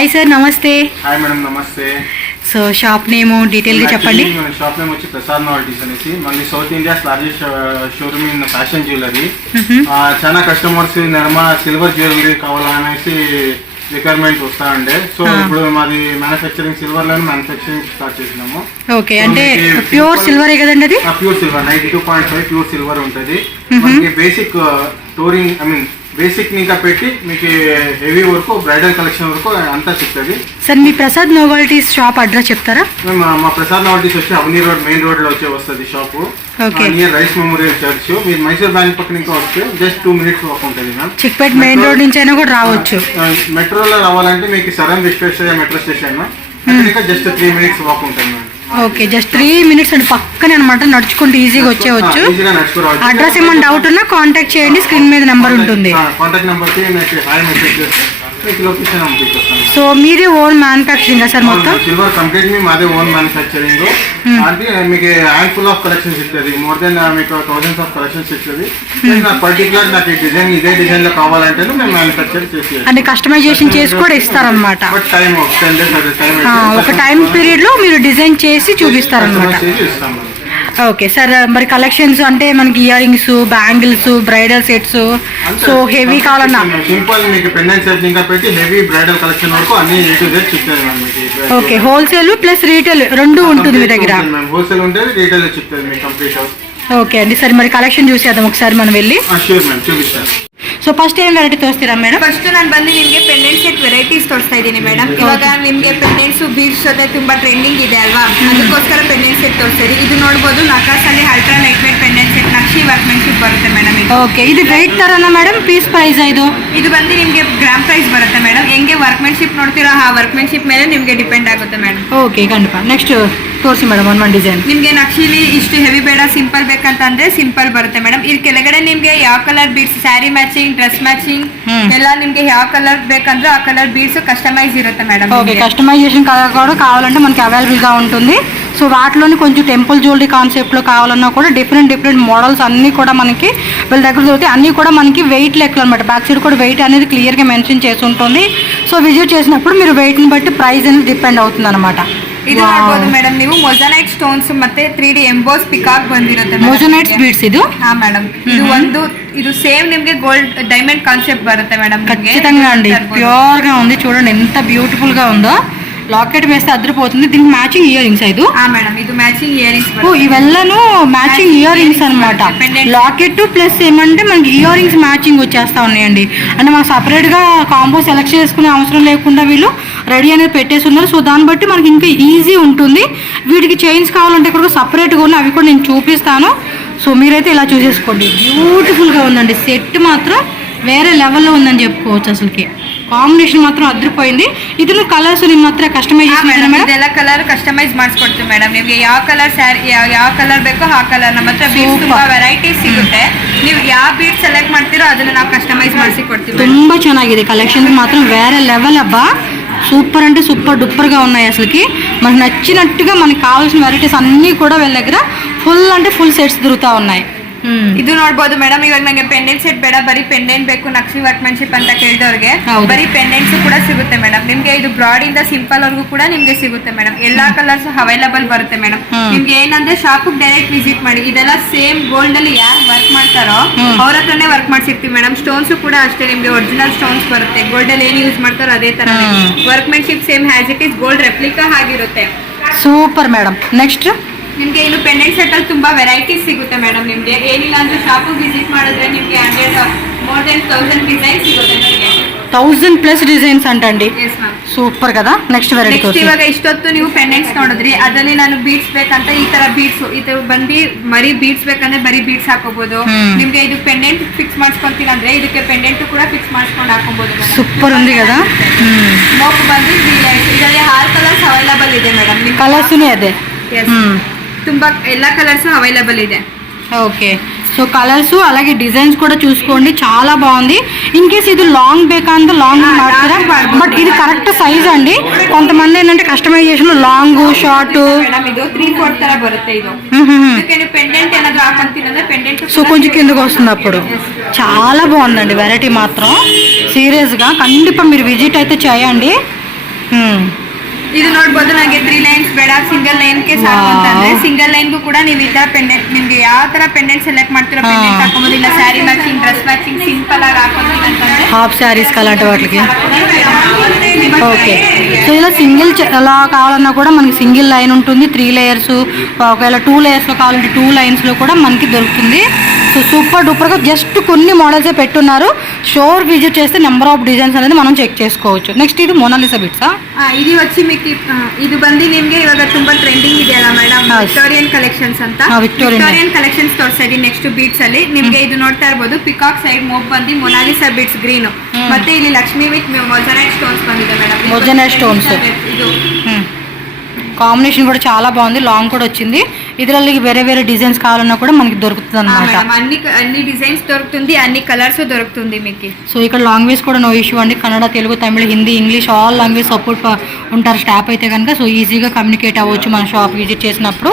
Hi sir, నమస్తే. Hi madam, నమస్తే. So shop name detail గా చెప్పండి. షాప్ నేమ్ వచ్చి ప్రసాద్ నావల్టీస్ అనేసి, మళ్ళీ south India's largest showroom in fashion jewellery. చాలా కస్టమర్స్ నిర్మా సిల్వర్ జ్యువెలరీ కావాలనేసి రిక్వైర్మెంట్ వస్తా ఉండే. సో ఇప్పుడు మాది మ్యానుఫ్యాక్చరింగ్ సిల్వర్ లో మ్యానుఫ్యాక్చరింగ్ స్టార్ట్ చేసినాము. ఓకే, అంటే ప్యూర్ సిల్వర్ కదండి అది? ప్యూర్ సిల్వర్ 92.5 ప్యూర్ సిల్వర్ ఉంటుంది. మనకి బేసిక్ టోరింగ్ బేసిక్ ఇంకా పెట్టి మీకు హెవీ వరకు బ్రైడల్ కలెక్షన్ వరకు అంతా చెప్తుంది. సార్ మీ ప్రసాద్ నోవల్టీస్ షాప్ అడ్రస్ చెప్తారా? మా ప్రసాద్ నోవల్టీస్ వచ్చి అవనీ రోడ్ మెయిన్ రోడ్ లో వస్తుంది shop. Near rice memorial church. మీరు మైసూర్ బ్యాంక్ పక్కన ఇంకా వస్తే జస్ట్ 2 minutes వాక్ ఉంటుంది మ్యామ్. చిక్పేట్ మెయిన్ రోడ్ నుంచి అయినా కూడా రావచ్చు. మెట్రోలో రావాలంటే మీకు సరౌండ్ విశ్వేశ్వరయ్య మెట్రో స్టేషన్ ఇంకా జస్ట్ 3 minutes వాక్ ఉంటుంది మ్యామ్. ఓకే, జస్ట్ 3 minutes అండి, పక్కనే అనమాట. నడుచుకుంటూ ఈజీగా వచ్చేవచ్చు. అడ్రస్ ఏమైనా డౌట్ ఉన్నా కాంటాక్ట్ చేయండి, స్క్రీన్ మీద నెంబర్ ఉంటుంది. కాంటాక్ట్ నెంబర్ కి నాకు హాయ్ మెసేజ్ చేస్తే మీకు లొకేషన్ పంపిస్తాను. సో మీది ఓన్ మ్యానుఫ్యాక్చరింగ్ సార్ మొత్తం? సిల్వర్ కంప్లీట్ మాదే ఓన్ మ్యానుఫ్యాక్చరింగ్. అంటే మీకు హ్యాండ్ ఫుల్ ఆఫ్ కలెక్షన్స్ ఇస్తుంది. మోర్ దెన్ మీకు థౌసండ్స్ ఆఫ్ కలెక్షన్స్ ఇస్తుంది. నాకు పర్టికులర్ నాకు డిజైన్ ఇదే డిజైన్ లో కావాలంటే మేము మ్యానుఫ్యాక్చర్ చేసి అంటే కస్టమైజేషన్ చేసి కూడా ఇస్తారనమాట. టైం 10 days ఒక టైం పీరియడ్ లో మీరు డిజైన్ చేసి చూపిస్తారనమాట. ఓకే సార్, మరి కలెక్షన్స్ అంటే మనకి ear rings, bangles, bridal sets, so heavy కావాలన్నా సింపుల్ మీకు పెండెంట్ సెట్ ఇంకా పెట్టి హెవీ బ్రైడల్ కలెక్షన్ వరకు అన్ని A to Z చెప్తారు ma'am. Okay, wholesale plus retail రెండు ఉంటుంది మీ దగ్గర? హోల్సేల్ ఉంటుంది, రీటైల్ చెప్తారు మీకు కంప్లీట్. ఓకే అండి, సరే మరి కలెక్షన్ చూసేద్దాం ఒకసారి మనం వెళ్ళి. ష్యూర్ మ్యామ్, చూపిస్తాను. ಸೊ ಫಸ್ಟ್ ಏನು ವೆರೈಟಿ ತೋರಿಸ್ತೀರಾ ಮೇಡಮ್? ಫಸ್ಟ್ ನಾನು ಬಂದು ನಿಮಗೆ ಪೆಂಡೆಂಟ್ ಸೆಟ್ ವೆರೈಟೀಸ್ ತೋರಿಸ್ತಾ ಇದ್ದೀನಿ ಮೇಡಮ್. ಇವಾಗ ನಿಮಗೆ ಪೆಂಡೆಂಟ್ಸ್ ಬೀಡ್ಸ್ ಜೊತೆ ತುಂಬಾ ಟ್ರೆಂಡಿಂಗ್ ಇದೆ ಅಲ್ವಾ, ಅದಕ್ಕೋಸ್ಕರ ಪೆಂಡೆಂಟ್ ಸೆಟ್ ತೋರಿಸ್ತೀರಿ. ಇದು ನೋಡಬಹುದು ನಕಾಸಲ್ಲಿ ultra light weight pendant set nakshi workmanship ಬರುತ್ತೆ ಮೇಡಮ್. ಓಕೆ, ಇದು ವೆಯ್ಟ್ ತರನಾ ಮೇಡಮ್? ಪೀಸ್ ಪ್ರೈಸ್ ಇದು ಬಂದು ನಿಮಗೆ ಗ್ರಾಮ್ ಪ್ರೈಸ್ ಬರುತ್ತೆ ಮೇಡಮ್. ಹೆಂಗೆ ವರ್ಕ್ಮೆನ್ಶಿಪ್ ನೋಡ್ತೀರಾ ಆ ವರ್ಕ್ಮೆನ್ಶಿಪ್ ಮೇಲೆ ನಿಮಗೆ ಡಿಪೆಂಡ್ ಆಗುತ್ತೆ ಮೇಡಮ್. ಓಕೆ, ಖಂಡಿತ. ನೆಕ್ಸ್ಟ್ ತೋರಿಸಿ ಮೇಡಮ್ ಒಂದ್ ಡಿಸೈನ್. ನಿಮಗೆ ನಕ್ಷಿಲಿ ಇಷ್ಟು ಹೆವಿ ಬೇಡ, ಸಿಂಪಲ್ ಬೇಕಂತಂದ್ರೆ ಸಿಂಪಲ್ ಬರುತ್ತೆ ಮೇಡಮ್. ಇಲ್ಲಿ ಕೆಳಗಡೆ ನಿಮಗೆ ಯಾವ colour beads, sari matching, dress matching ಎಲ್ಲ నిಮಗೆ ಯಾವ కలర్ ಬೇಕంದ್ರೆ ఆ కలర్ బీడ్స్ కస్టమైజ్ ఇರುತ್ತೆ మేడం. ఓకే, కస్టమైజేషన్ కలర్ కూడా కావాలంటే మనకి అవైలబుల్ గా ఉంటుంది. సో వాటిలోని కొంచెం టెంపుల్ జ్యువెలరీ కాన్సెప్ట్ లో కావాలన్నా కూడా డిఫరెంట్ మోడల్స్ అన్ని కూడా మనకి వీళ్ళ దగ్గర దొరుకుతాయి. అన్ని కూడా మనకి వెయిట్ లెక్కలు అనమాట. బ్యాక్ సైడ్ కూడా వెయిట్ అనేది క్లియర్ గా మెన్షన్ చేసి ఉంటుంది. సో విజిట్ చేసినప్పుడు మీరు వెయిట్ ని బట్టి ప్రైస్ అనేది డిపెండ్ అవుతుంది అనమాట. ಇದು ನೋಡಬಹುದು ಮೇಡಮ್, ನೀವು ಮೊಜನೈಟ್ ಸ್ಟೋನ್ಸ್ ಮತ್ತೆ 3D ಎಂಬೋಸ್ ಪಿಕಾಕ್ ಬಂದಿರುತ್ತೆ. ಮೊಜನೈಟ್ ಬೀಡ್ಸ್ ಇದು? ಹಾ ಮೇಡಮ್, ಇದು ಸೇಮ್ ನಿಮಗೆ ಗೋಲ್ಡ್ ಡೈಮಂಡ್ ಕಾನ್ಸೆಪ್ಟ್ ಬರುತ್ತೆ ಮೇಡಮ್. ఖచ్చితంగా అండి, ప్యూర్ గా ఉంది. చూడండి ఎంత బ్యూటిఫుల్ గా ఉందో. లాకెట్ వేస్తే అదిరిపోతుంది. దీనికి మ్యాచింగ్ ఇయర్ రింగ్స్ ఇది? మేడం, ఇది మ్యాచింగ్ ఇయర్ రింగ్స్. ఇవెల్లను మ్యాచింగ్ ఇయర్ రింగ్స్ అనమాట. లాకెట్ ప్లస్ ఏమంటే మనకి ఇయర్ రింగ్స్ మ్యాచింగ్ వచ్చేస్తా ఉన్నాయండి. అంటే మనం సపరేట్ గా కాంబో సెలెక్ట్ చేసుకునే అవసరం లేకుండా వీళ్ళు రెడీ అనేది పెట్టేసి ఉన్నారు. సో దాన్ని బట్టి మనకి ఇంకా ఈజీ ఉంటుంది. వీటికి చైన్స్ కావాలంటే కూడా సపరేట్గా ఉన్నాయి, అవి కూడా నేను చూపిస్తాను. సో మీరైతే ఇలా చూసేసుకోండి. బ్యూటిఫుల్గా ఉందండి. సెట్ మాత్రం వేరే లెవెల్లో ఉందని చెప్పుకోవచ్చు. అసలుకి ಕಾಂಬಿನೇಷನ್ ಮಾತ್ರ ಅದ್ರಿపోయింది. ಇದನ್ನು ಕಲರ್ಸ್ ನಿಮ್ಮ ಹತ್ರ ಕಸ್ಟಮೈಸ್ ಇದೆಲ್ಲ ಕಲರ್ ಕಸ್ಟಮೈಸ್ ಮಾಡಿಸ್ಕೊಡ್ತೀವಿ ಮೇಡಮ್. ನಿಮಗೆ ಯಾವ ಕಲರ್ ಸ್ಯಾರಿ ಯಾವ ಕಲರ್ ಬೇಕೋ ಆ ಕಲರ್ ನಮ್ಮ ಹತ್ರ ಬೀಡ್ಸ್ ತುಂಬಾ ವೆರೈಟೀಸ್ ಸಿಗುತ್ತೆ. ನೀವು ಯಾವ ಬೀಡ್ ಸೆಲೆಕ್ಟ್ ಮಾಡ್ತೀರೋ ಅದನ್ನ ನಾವು ಕಸ್ಟಮೈಸ್ ಮಾಡಿಸಿ ಕೊಡ್ತೀವಿ. ತುಂಬಾ ಚೆನ್ನಾಗಿದೆ కలెక్షన్స్ మాత్రం వేరే లెవెల్ అబ్బా. సూపర్ అంటే సూపర్ డూపర్గా ఉన్నాయి. అసలుకి మనకు నచ్చినట్టుగా మనకు కావాల్సిన వెరైటీస్ అన్నీ కూడా వీళ్ళ దగ్గర ఫుల్ అంటే ఫుల్ సెట్స్ దొరుకుతా ఉన్నాయి. ಇದು ನೋಡಬಹುದು ಮೇಡಮ್. ಇವಾಗ ನಂಗೆ ಪೆಂಡೆಂಟ್ ಸೆಟ್ ಬೇಡ, ಬರೀ ಪೆಂಡೆಂಟ್ ಬೇಕು ನಕ್ಷಿ ವರ್ಕ್ಮೆನ್ಶಿಪ್ ಅಂತ ಕೇಳಿದವ್ರಿಗೆ ಬರೀ ಪೆಂಡೆಂಟ್ಸ್ ಕೂಡ ಸಿಗುತ್ತೆ ಮೇಡಮ್. ನಿಮ್ಗೆ ಇದು ಬ್ರಾಡ್ ಇಂದ ಸಿಂಪಲ್ ವರ್ಗೂ ಕೂಡ ನಿಮ್ಗೆ ಸಿಗುತ್ತೆ ಮೇಡಮ್. ಎಲ್ಲಾ ಕಲರ್ಸ್ ಅವೈಲಬಲ್ ಬರುತ್ತೆ ಮೇಡಮ್. ನಿಮ್ಗೆ ಏನಂದ್ರೆ ಶಾಪ್ ಡೈರೆಕ್ಟ್ ವಿಸಿಟ್ ಮಾಡಿ. ಇದೆಲ್ಲ ಸೇಮ್ ಗೋಲ್ಡ್ ಅಲ್ಲಿ ಯಾರು ವರ್ಕ್ ಮಾಡ್ತಾರೋ ಅವ್ರ ಹತ್ರನೇ ವರ್ಕ್ ಮಾಡ್ಸಿರ್ತೀವಿ ಮೇಡಮ್. ಸ್ಟೋನ್ಸ್ ಕೂಡ ಅಷ್ಟೇ, ನಿಮ್ಗೆ ಒರಿಜಿನಲ್ ಸ್ಟೋನ್ಸ್ ಬರುತ್ತೆ. ಗೋಲ್ಡ್ ಅಲ್ಲಿ ಏನ್ ಯೂಸ್ ಮಾಡ್ತಾರೋ ಅದೇ ತರ workmanship same has it is gold replica ಆಗಿರುತ್ತೆ. Super madam. ನೆಕ್ಸ್ಟ್ ನಿಮ್ಗೆ ಇನ್ನು ಪೆಂಡೆಂಟ್ ಸೆಟ್ ಅಲ್ಲಿ ತುಂಬಾ ವೆರೈಟೀಸ್ ಸಿಗುತ್ತೆ ಮೇಡಮ್. ನಿಮ್ಗೆ ಏನಿಲ್ಲ ಅಂದ್ರೆ ಶಾಪ್ ವಿಸಿಟ್ ಮಾಡಿದ್ರೆ ನಿಮ್ಗೆ 100 more than 1000 ಡಿಸೈನ್ಸ್ ಸಿಗುತ್ತೆ ನಿಮಗೆ. 1000+ ಡಿಸೈನ್ಸ್ ಅಂತಂడి. ಸೂಪರ್ కదా. ನೆಕ್ಸ್ಟ್ ವೆರೈಟಿ ನೆಕ್ಸ್ಟ್ ಇವಾಗ ಇಷ್ಟೊತ್ತು ನೀವು ಪೆಂಡೆಂಟ್ಸ್ ನೋಡಿದ್ರಿ, ಅದರಲ್ಲಿ ನಾನು ಬೀಡ್ಸ್ ಬೇಕಂತ ಈ ತರ ಬೀಡ್ಸ್ ಇದು ಬಂದು ಬರೀ ಬೀಡ್ಸ್ ಬೇಕಂದ್ರೆ ಬರೀ ಬೀಡ್ಸ್ ಹಾಕೋಬಹುದು. ನಿಮ್ಗೆ ಇದು ಪೆಂಡೆಂಟ್ ಫಿಕ್ಸ್ ಮಾಡ್ಸ್ಕೊಂತೀರಾ ಅಂದ್ರೆ ಇದಕ್ಕೆ ಪೆಂಡೆಂಟ್ ಕೂಡ ಫಿಕ್ಸ್ ಮಾಡ್ಕೊಂಡು ಹಾಕೋಬಹುದು. ಸೂಪರ್ ఉంది కదా. ಮೋಕ್ ಬಂದು ಇದರಲ್ಲಿ 6 ಕಲರ್ಸ್ ಅವೈಲಬಲ್ ಇದೆ ಮೇಡಮ್. ಕಲರ್ಸ್ನೇ ಅದೇ ತುಂಬಾ ಎಲ್ಲ ಕಲರ್ಸ್ అవైలబుల్ ಇದೆ. ఓకే, సో కలర్స్ అలాగే డిజైన్స్ కూడా చూసుకోండి, చాలా బాగుంది. ఇన్ కేస్ ఇది లాంగ్ ಬೇಕಂದ್ರೆ లాంగ్ ಮಾಡ್ತೀರಾ, బట్ ఇది కరెక్ట్ సైజ్ అండి. కొంతమంది ఏంటంటే కస్టమైజేషన్ లాంగ్ షార్ట్ ಇದು 3/4 ತರ ಬರುತ್ತೆ. ಇದು ಇದಕ್ಕೆ ಪೆಂಡೆಂಟ್ ಏನಾದರೂ ಹಾಕೊಂತೀನಂದ್ರೆ ಪೆಂಡೆಂಟ್ సో కొంచెం కిందకి వస్తుంది. అప్పుడు చాలా బాగుందండి వెరైటీ మాత్రం. సీరియస్గా కండిపా మీరు విజిట్ అయితే చేయండి. ಇದು ನೋಡ್ಬೋದು ನನಗೆ 3 ಲೈನ್ಸ್ ಬೇಡ, ಸಿಂಗಲ್ ಲೈನ್ಗೆ ಸಾಕು ಅಂತಂದ್ರೆ ಸಿಂಗಲ್ ಲೈನ್ಗೂ ಕೂಡ ನೀವು ಈ ತರ ಪೆಂಡೆಂಟ್ ನಿಮ್ಗೆ ಯಾವ ತರ ಪೆಂಡೆಂಟ್ ಸೆಲೆಕ್ಟ್ ಮಾಡ್ತಿರೋ ಪೆಂಡೆಂಟ್ ಹಾಕೋಬಹುದು. ಇಲ್ಲ sari matching, dress matching, simple ಆಗಿ ಹಾಕೋಬಹುದು ಅಂತಂದ್ರೆ హాఫ్ శారీస్ అలాంటి వాటికి. ఓకే, సో ఇలా సింగిల్ ఎలా కావాలన్నా కూడా మనకి సింగిల్ లైన్ ఉంటుంది, 3 లేయర్స్, ఒకవేళ 2 లేయర్స్లో కావాలంటే 2 లైన్స్లో కూడా మనకి దొరుకుతుంది. సో సూపర్ డూపర్గా జస్ట్ కొన్ని మోడల్సే పెట్టున్నారు. షోర్ విజిట్ చేస్తే నెంబర్ ఆఫ్ డిజైన్స్ అనేది మనం ಚೆಕ್ చేసుకోవచ్చు. ನೆಕ್ಸ್ಟ್ ಇದು ಮೊನಾಲಿಸಾ ಬಿಟ್ಸಾ? ಇದು వచ్చి మీకు ಇದು ಬಂದು ನಿಮ್ಗೆ ಇವಾಗ ತುಂಬಾ ಟ್ರೆಂಡಿಂಗ್ ಇದೆಯಲ್ಲ ಮೇಡಮ್, ವಿಕ್ಟೋರಿಯನ್ ಕಲೆಕ್ಷನ್ಸ್ ಅಂತ. ವಿಕ್ಟೋರಿಯನ್ ಕಲೆಕ್ಷನ್ಸ್ ತೋರಿಸ್ತಾ ಇದೀನಿ ನೆಕ್ಸ್ಟ್ ಬೀಟ್ಸ್ ಅಲ್ಲಿ. ನಿಮ್ಗೆ ಇದು ನೋಡ್ತಾ ಇರ್ಬೋದು, ಪಿಕಾಕ್ ಸೈಡ್ ಮೋಪ್ ಬಂದು ಮೊನಾಲಿಸಾ ಬಿಟ್ಸ್ ಗ್ರೀನ್, ಮತ್ತೆ ಇಲ್ಲಿ ಲಕ್ಷ್ಮಿ ವಿತ್ ಮೊಜನೈಟ್ ಸ್ಟೋನ್ಸ್ ಬಂದಿದೆ ಮೇಡಮ್. ಮೊಜನೈಟ್ ಸ್ಟೋನ್ಸ್ ಇದು కాంబినేషన్ కూడా చాలా బాగుంది, లాంగ్ కూడా వచ్చింది. ಇದರಲ್ಲಿ ಬೇರೆ ಬೇರೆ డిజైన్స్ కావాలన్నా కూడా మనకి దొరుకుతుంది అన్నమాట. అన్ని డిజైన్స్ దొరుకుతుంది, అన్ని కలర్స్ దొరుకుతుంది మీకు. సో ఇక్కడ లాంగ్వేజ్ కూడా నో ఇష్యూ అండి. Kannada, Telugu, Tamil, Hindi, English all language support ఉంటారు స్టాఫ్ అయితే కనుక. సో ఈజీగా కమ్యూనికేట్ అవ్వచ్చు మన షాప్ విజిట్ చేసినప్పుడు.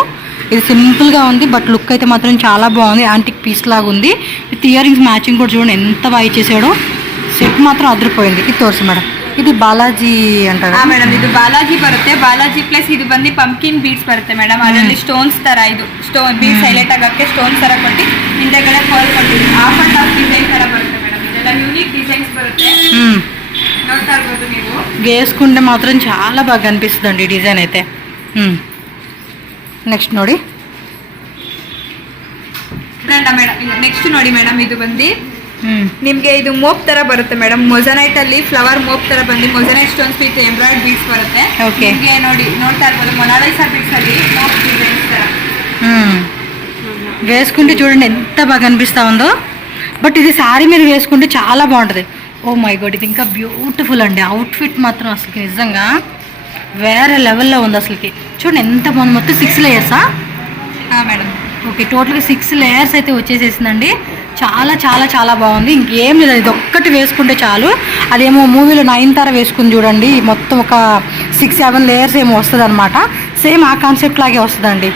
ఇది సింపుల్గా ఉంది, బట్ లుక్ అయితే మాత్రం చాలా బాగుంది. యాంటిక్ పీస్ లాగా ఉంది. విత్ ఇయర్ రింగ్స్ మ్యాచింగ్ కూడా చూడండి ఎంత బాగా ఇచ్చేసాడో. సెట్ మాత్రం అదిరిపోయింది. ఇది తోర్సు మేడం. ಇದು ಬಾಲಾಜಿ ಅಂತಾರೆ ಮೇಡಮ್. ಇದು ಬಾಲಾಜಿ ಬರುತ್ತೆ. ಬಾಲಾಜಿ ಪ್ಲಸ್ ಇದು ಬಂದು ಪಂಪ್ಕಿನ್ ಬೀಡ್ಸ್ ಬರುತ್ತೆ ಮೇಡಮ್. ಅದರಲ್ಲಿ ಸ್ಟೋನ್ಸ್ ತರ ಇದು ಸ್ಟೋನ್ ಬೀಡ್ಸ್ ಹೈಲೈಟ್ ಆಗಕ್ಕೆ ಸ್ಟೋನ್ಸ್ ತರ ಕೊಟ್ಟು ಹಿಂದೆಗಡೆ ಫಾಲ್ ಕೊಟ್ಟಿದ್ದು ಆಫ್ ಅಂಡ್ ಆಫ್ ಡಿಸೈನ್ ತರ ಬರುತ್ತೆ ಮೇಡಮ್. ಇದೆಲ್ಲ ಯೂನಿಕ್ ಡಿಸೈನ್ಸ್ ಬರುತ್ತೆ. ನೋಡ್ತಾ ಇರ್ಬೋದು ನೀವು. వేసుకుంటే మాత్రం చాలా బాగా అనిపిస్తుందండి ఈ డిజైన్ అయితే. నెక్స్ట్ ನೋಡಿ ಮೇಡಮ್. ನೆಕ್ಸ್ಟ್ ನೋಡಿ ಮೇಡಮ್, ಇದು ಬಂದು ನಿಮ್ಗೆ ಇದು ಮೋಪ್ ತರ ಬರುತ್ತೆ ಮೇಡಮ್. ಮೊಜನೈಟ್ ಅಲ್ಲಿ ಫ್ಲವರ್ ಮೋಪ್ ತರ ಬಂದು ಮೊಜನೈಟ್ ಸ್ಟೋನ್ಸ್ ವಿತ್ ಎಂಬ್ರಾಯ್ಡ್ ಬೀಡ್ಸ್ ಬರುತ್ತೆ. ನಿಮ್ಗೆ ನೋಡ್ತಾ ಇರ್ಬೋದು ಮೊನಾಲಿಸಾ ಬೀಡ್ಸ್ ಅಲ್ಲಿ ಮೋಪ್ ಡಿಸೈನ್ಸ್ ತರ. వేసుకుంటే చూడండి ఎంత బాగా అనిపిస్తా ఉందో. బట్ ఇది శారీ మీద వేసుకుంటే చాలా బాగుంటుంది. ఓ మై గాడ్, ఇది ఇంకా బ్యూటిఫుల్ అండి. అవుట్ఫిట్ మాత్రం అసలుకి నిజంగా వేరే లెవెల్లో ఉంది అసలుకి. చూడండి ఎంత బాగుంది. మొత్తం 6 లేయర్సా మేడం? ఓకే, టోటల్గా 6 లేయర్స్ అయితే వచ్చేసేసిందండి. చాలా చాలా చాలా బాగుంది. ఇంకేం లేదు, ఇది ఒక్కటి వేసుకుంటే చాలు. అదేమో మూవీలో 9 వేసుకుని చూడండి, మొత్తం ఒక 6-7 లేయర్స్ ఏమో వస్తుంది అనమాట. సేమ్ ఆ కాన్సెప్ట్ లాగే వస్తుందండి.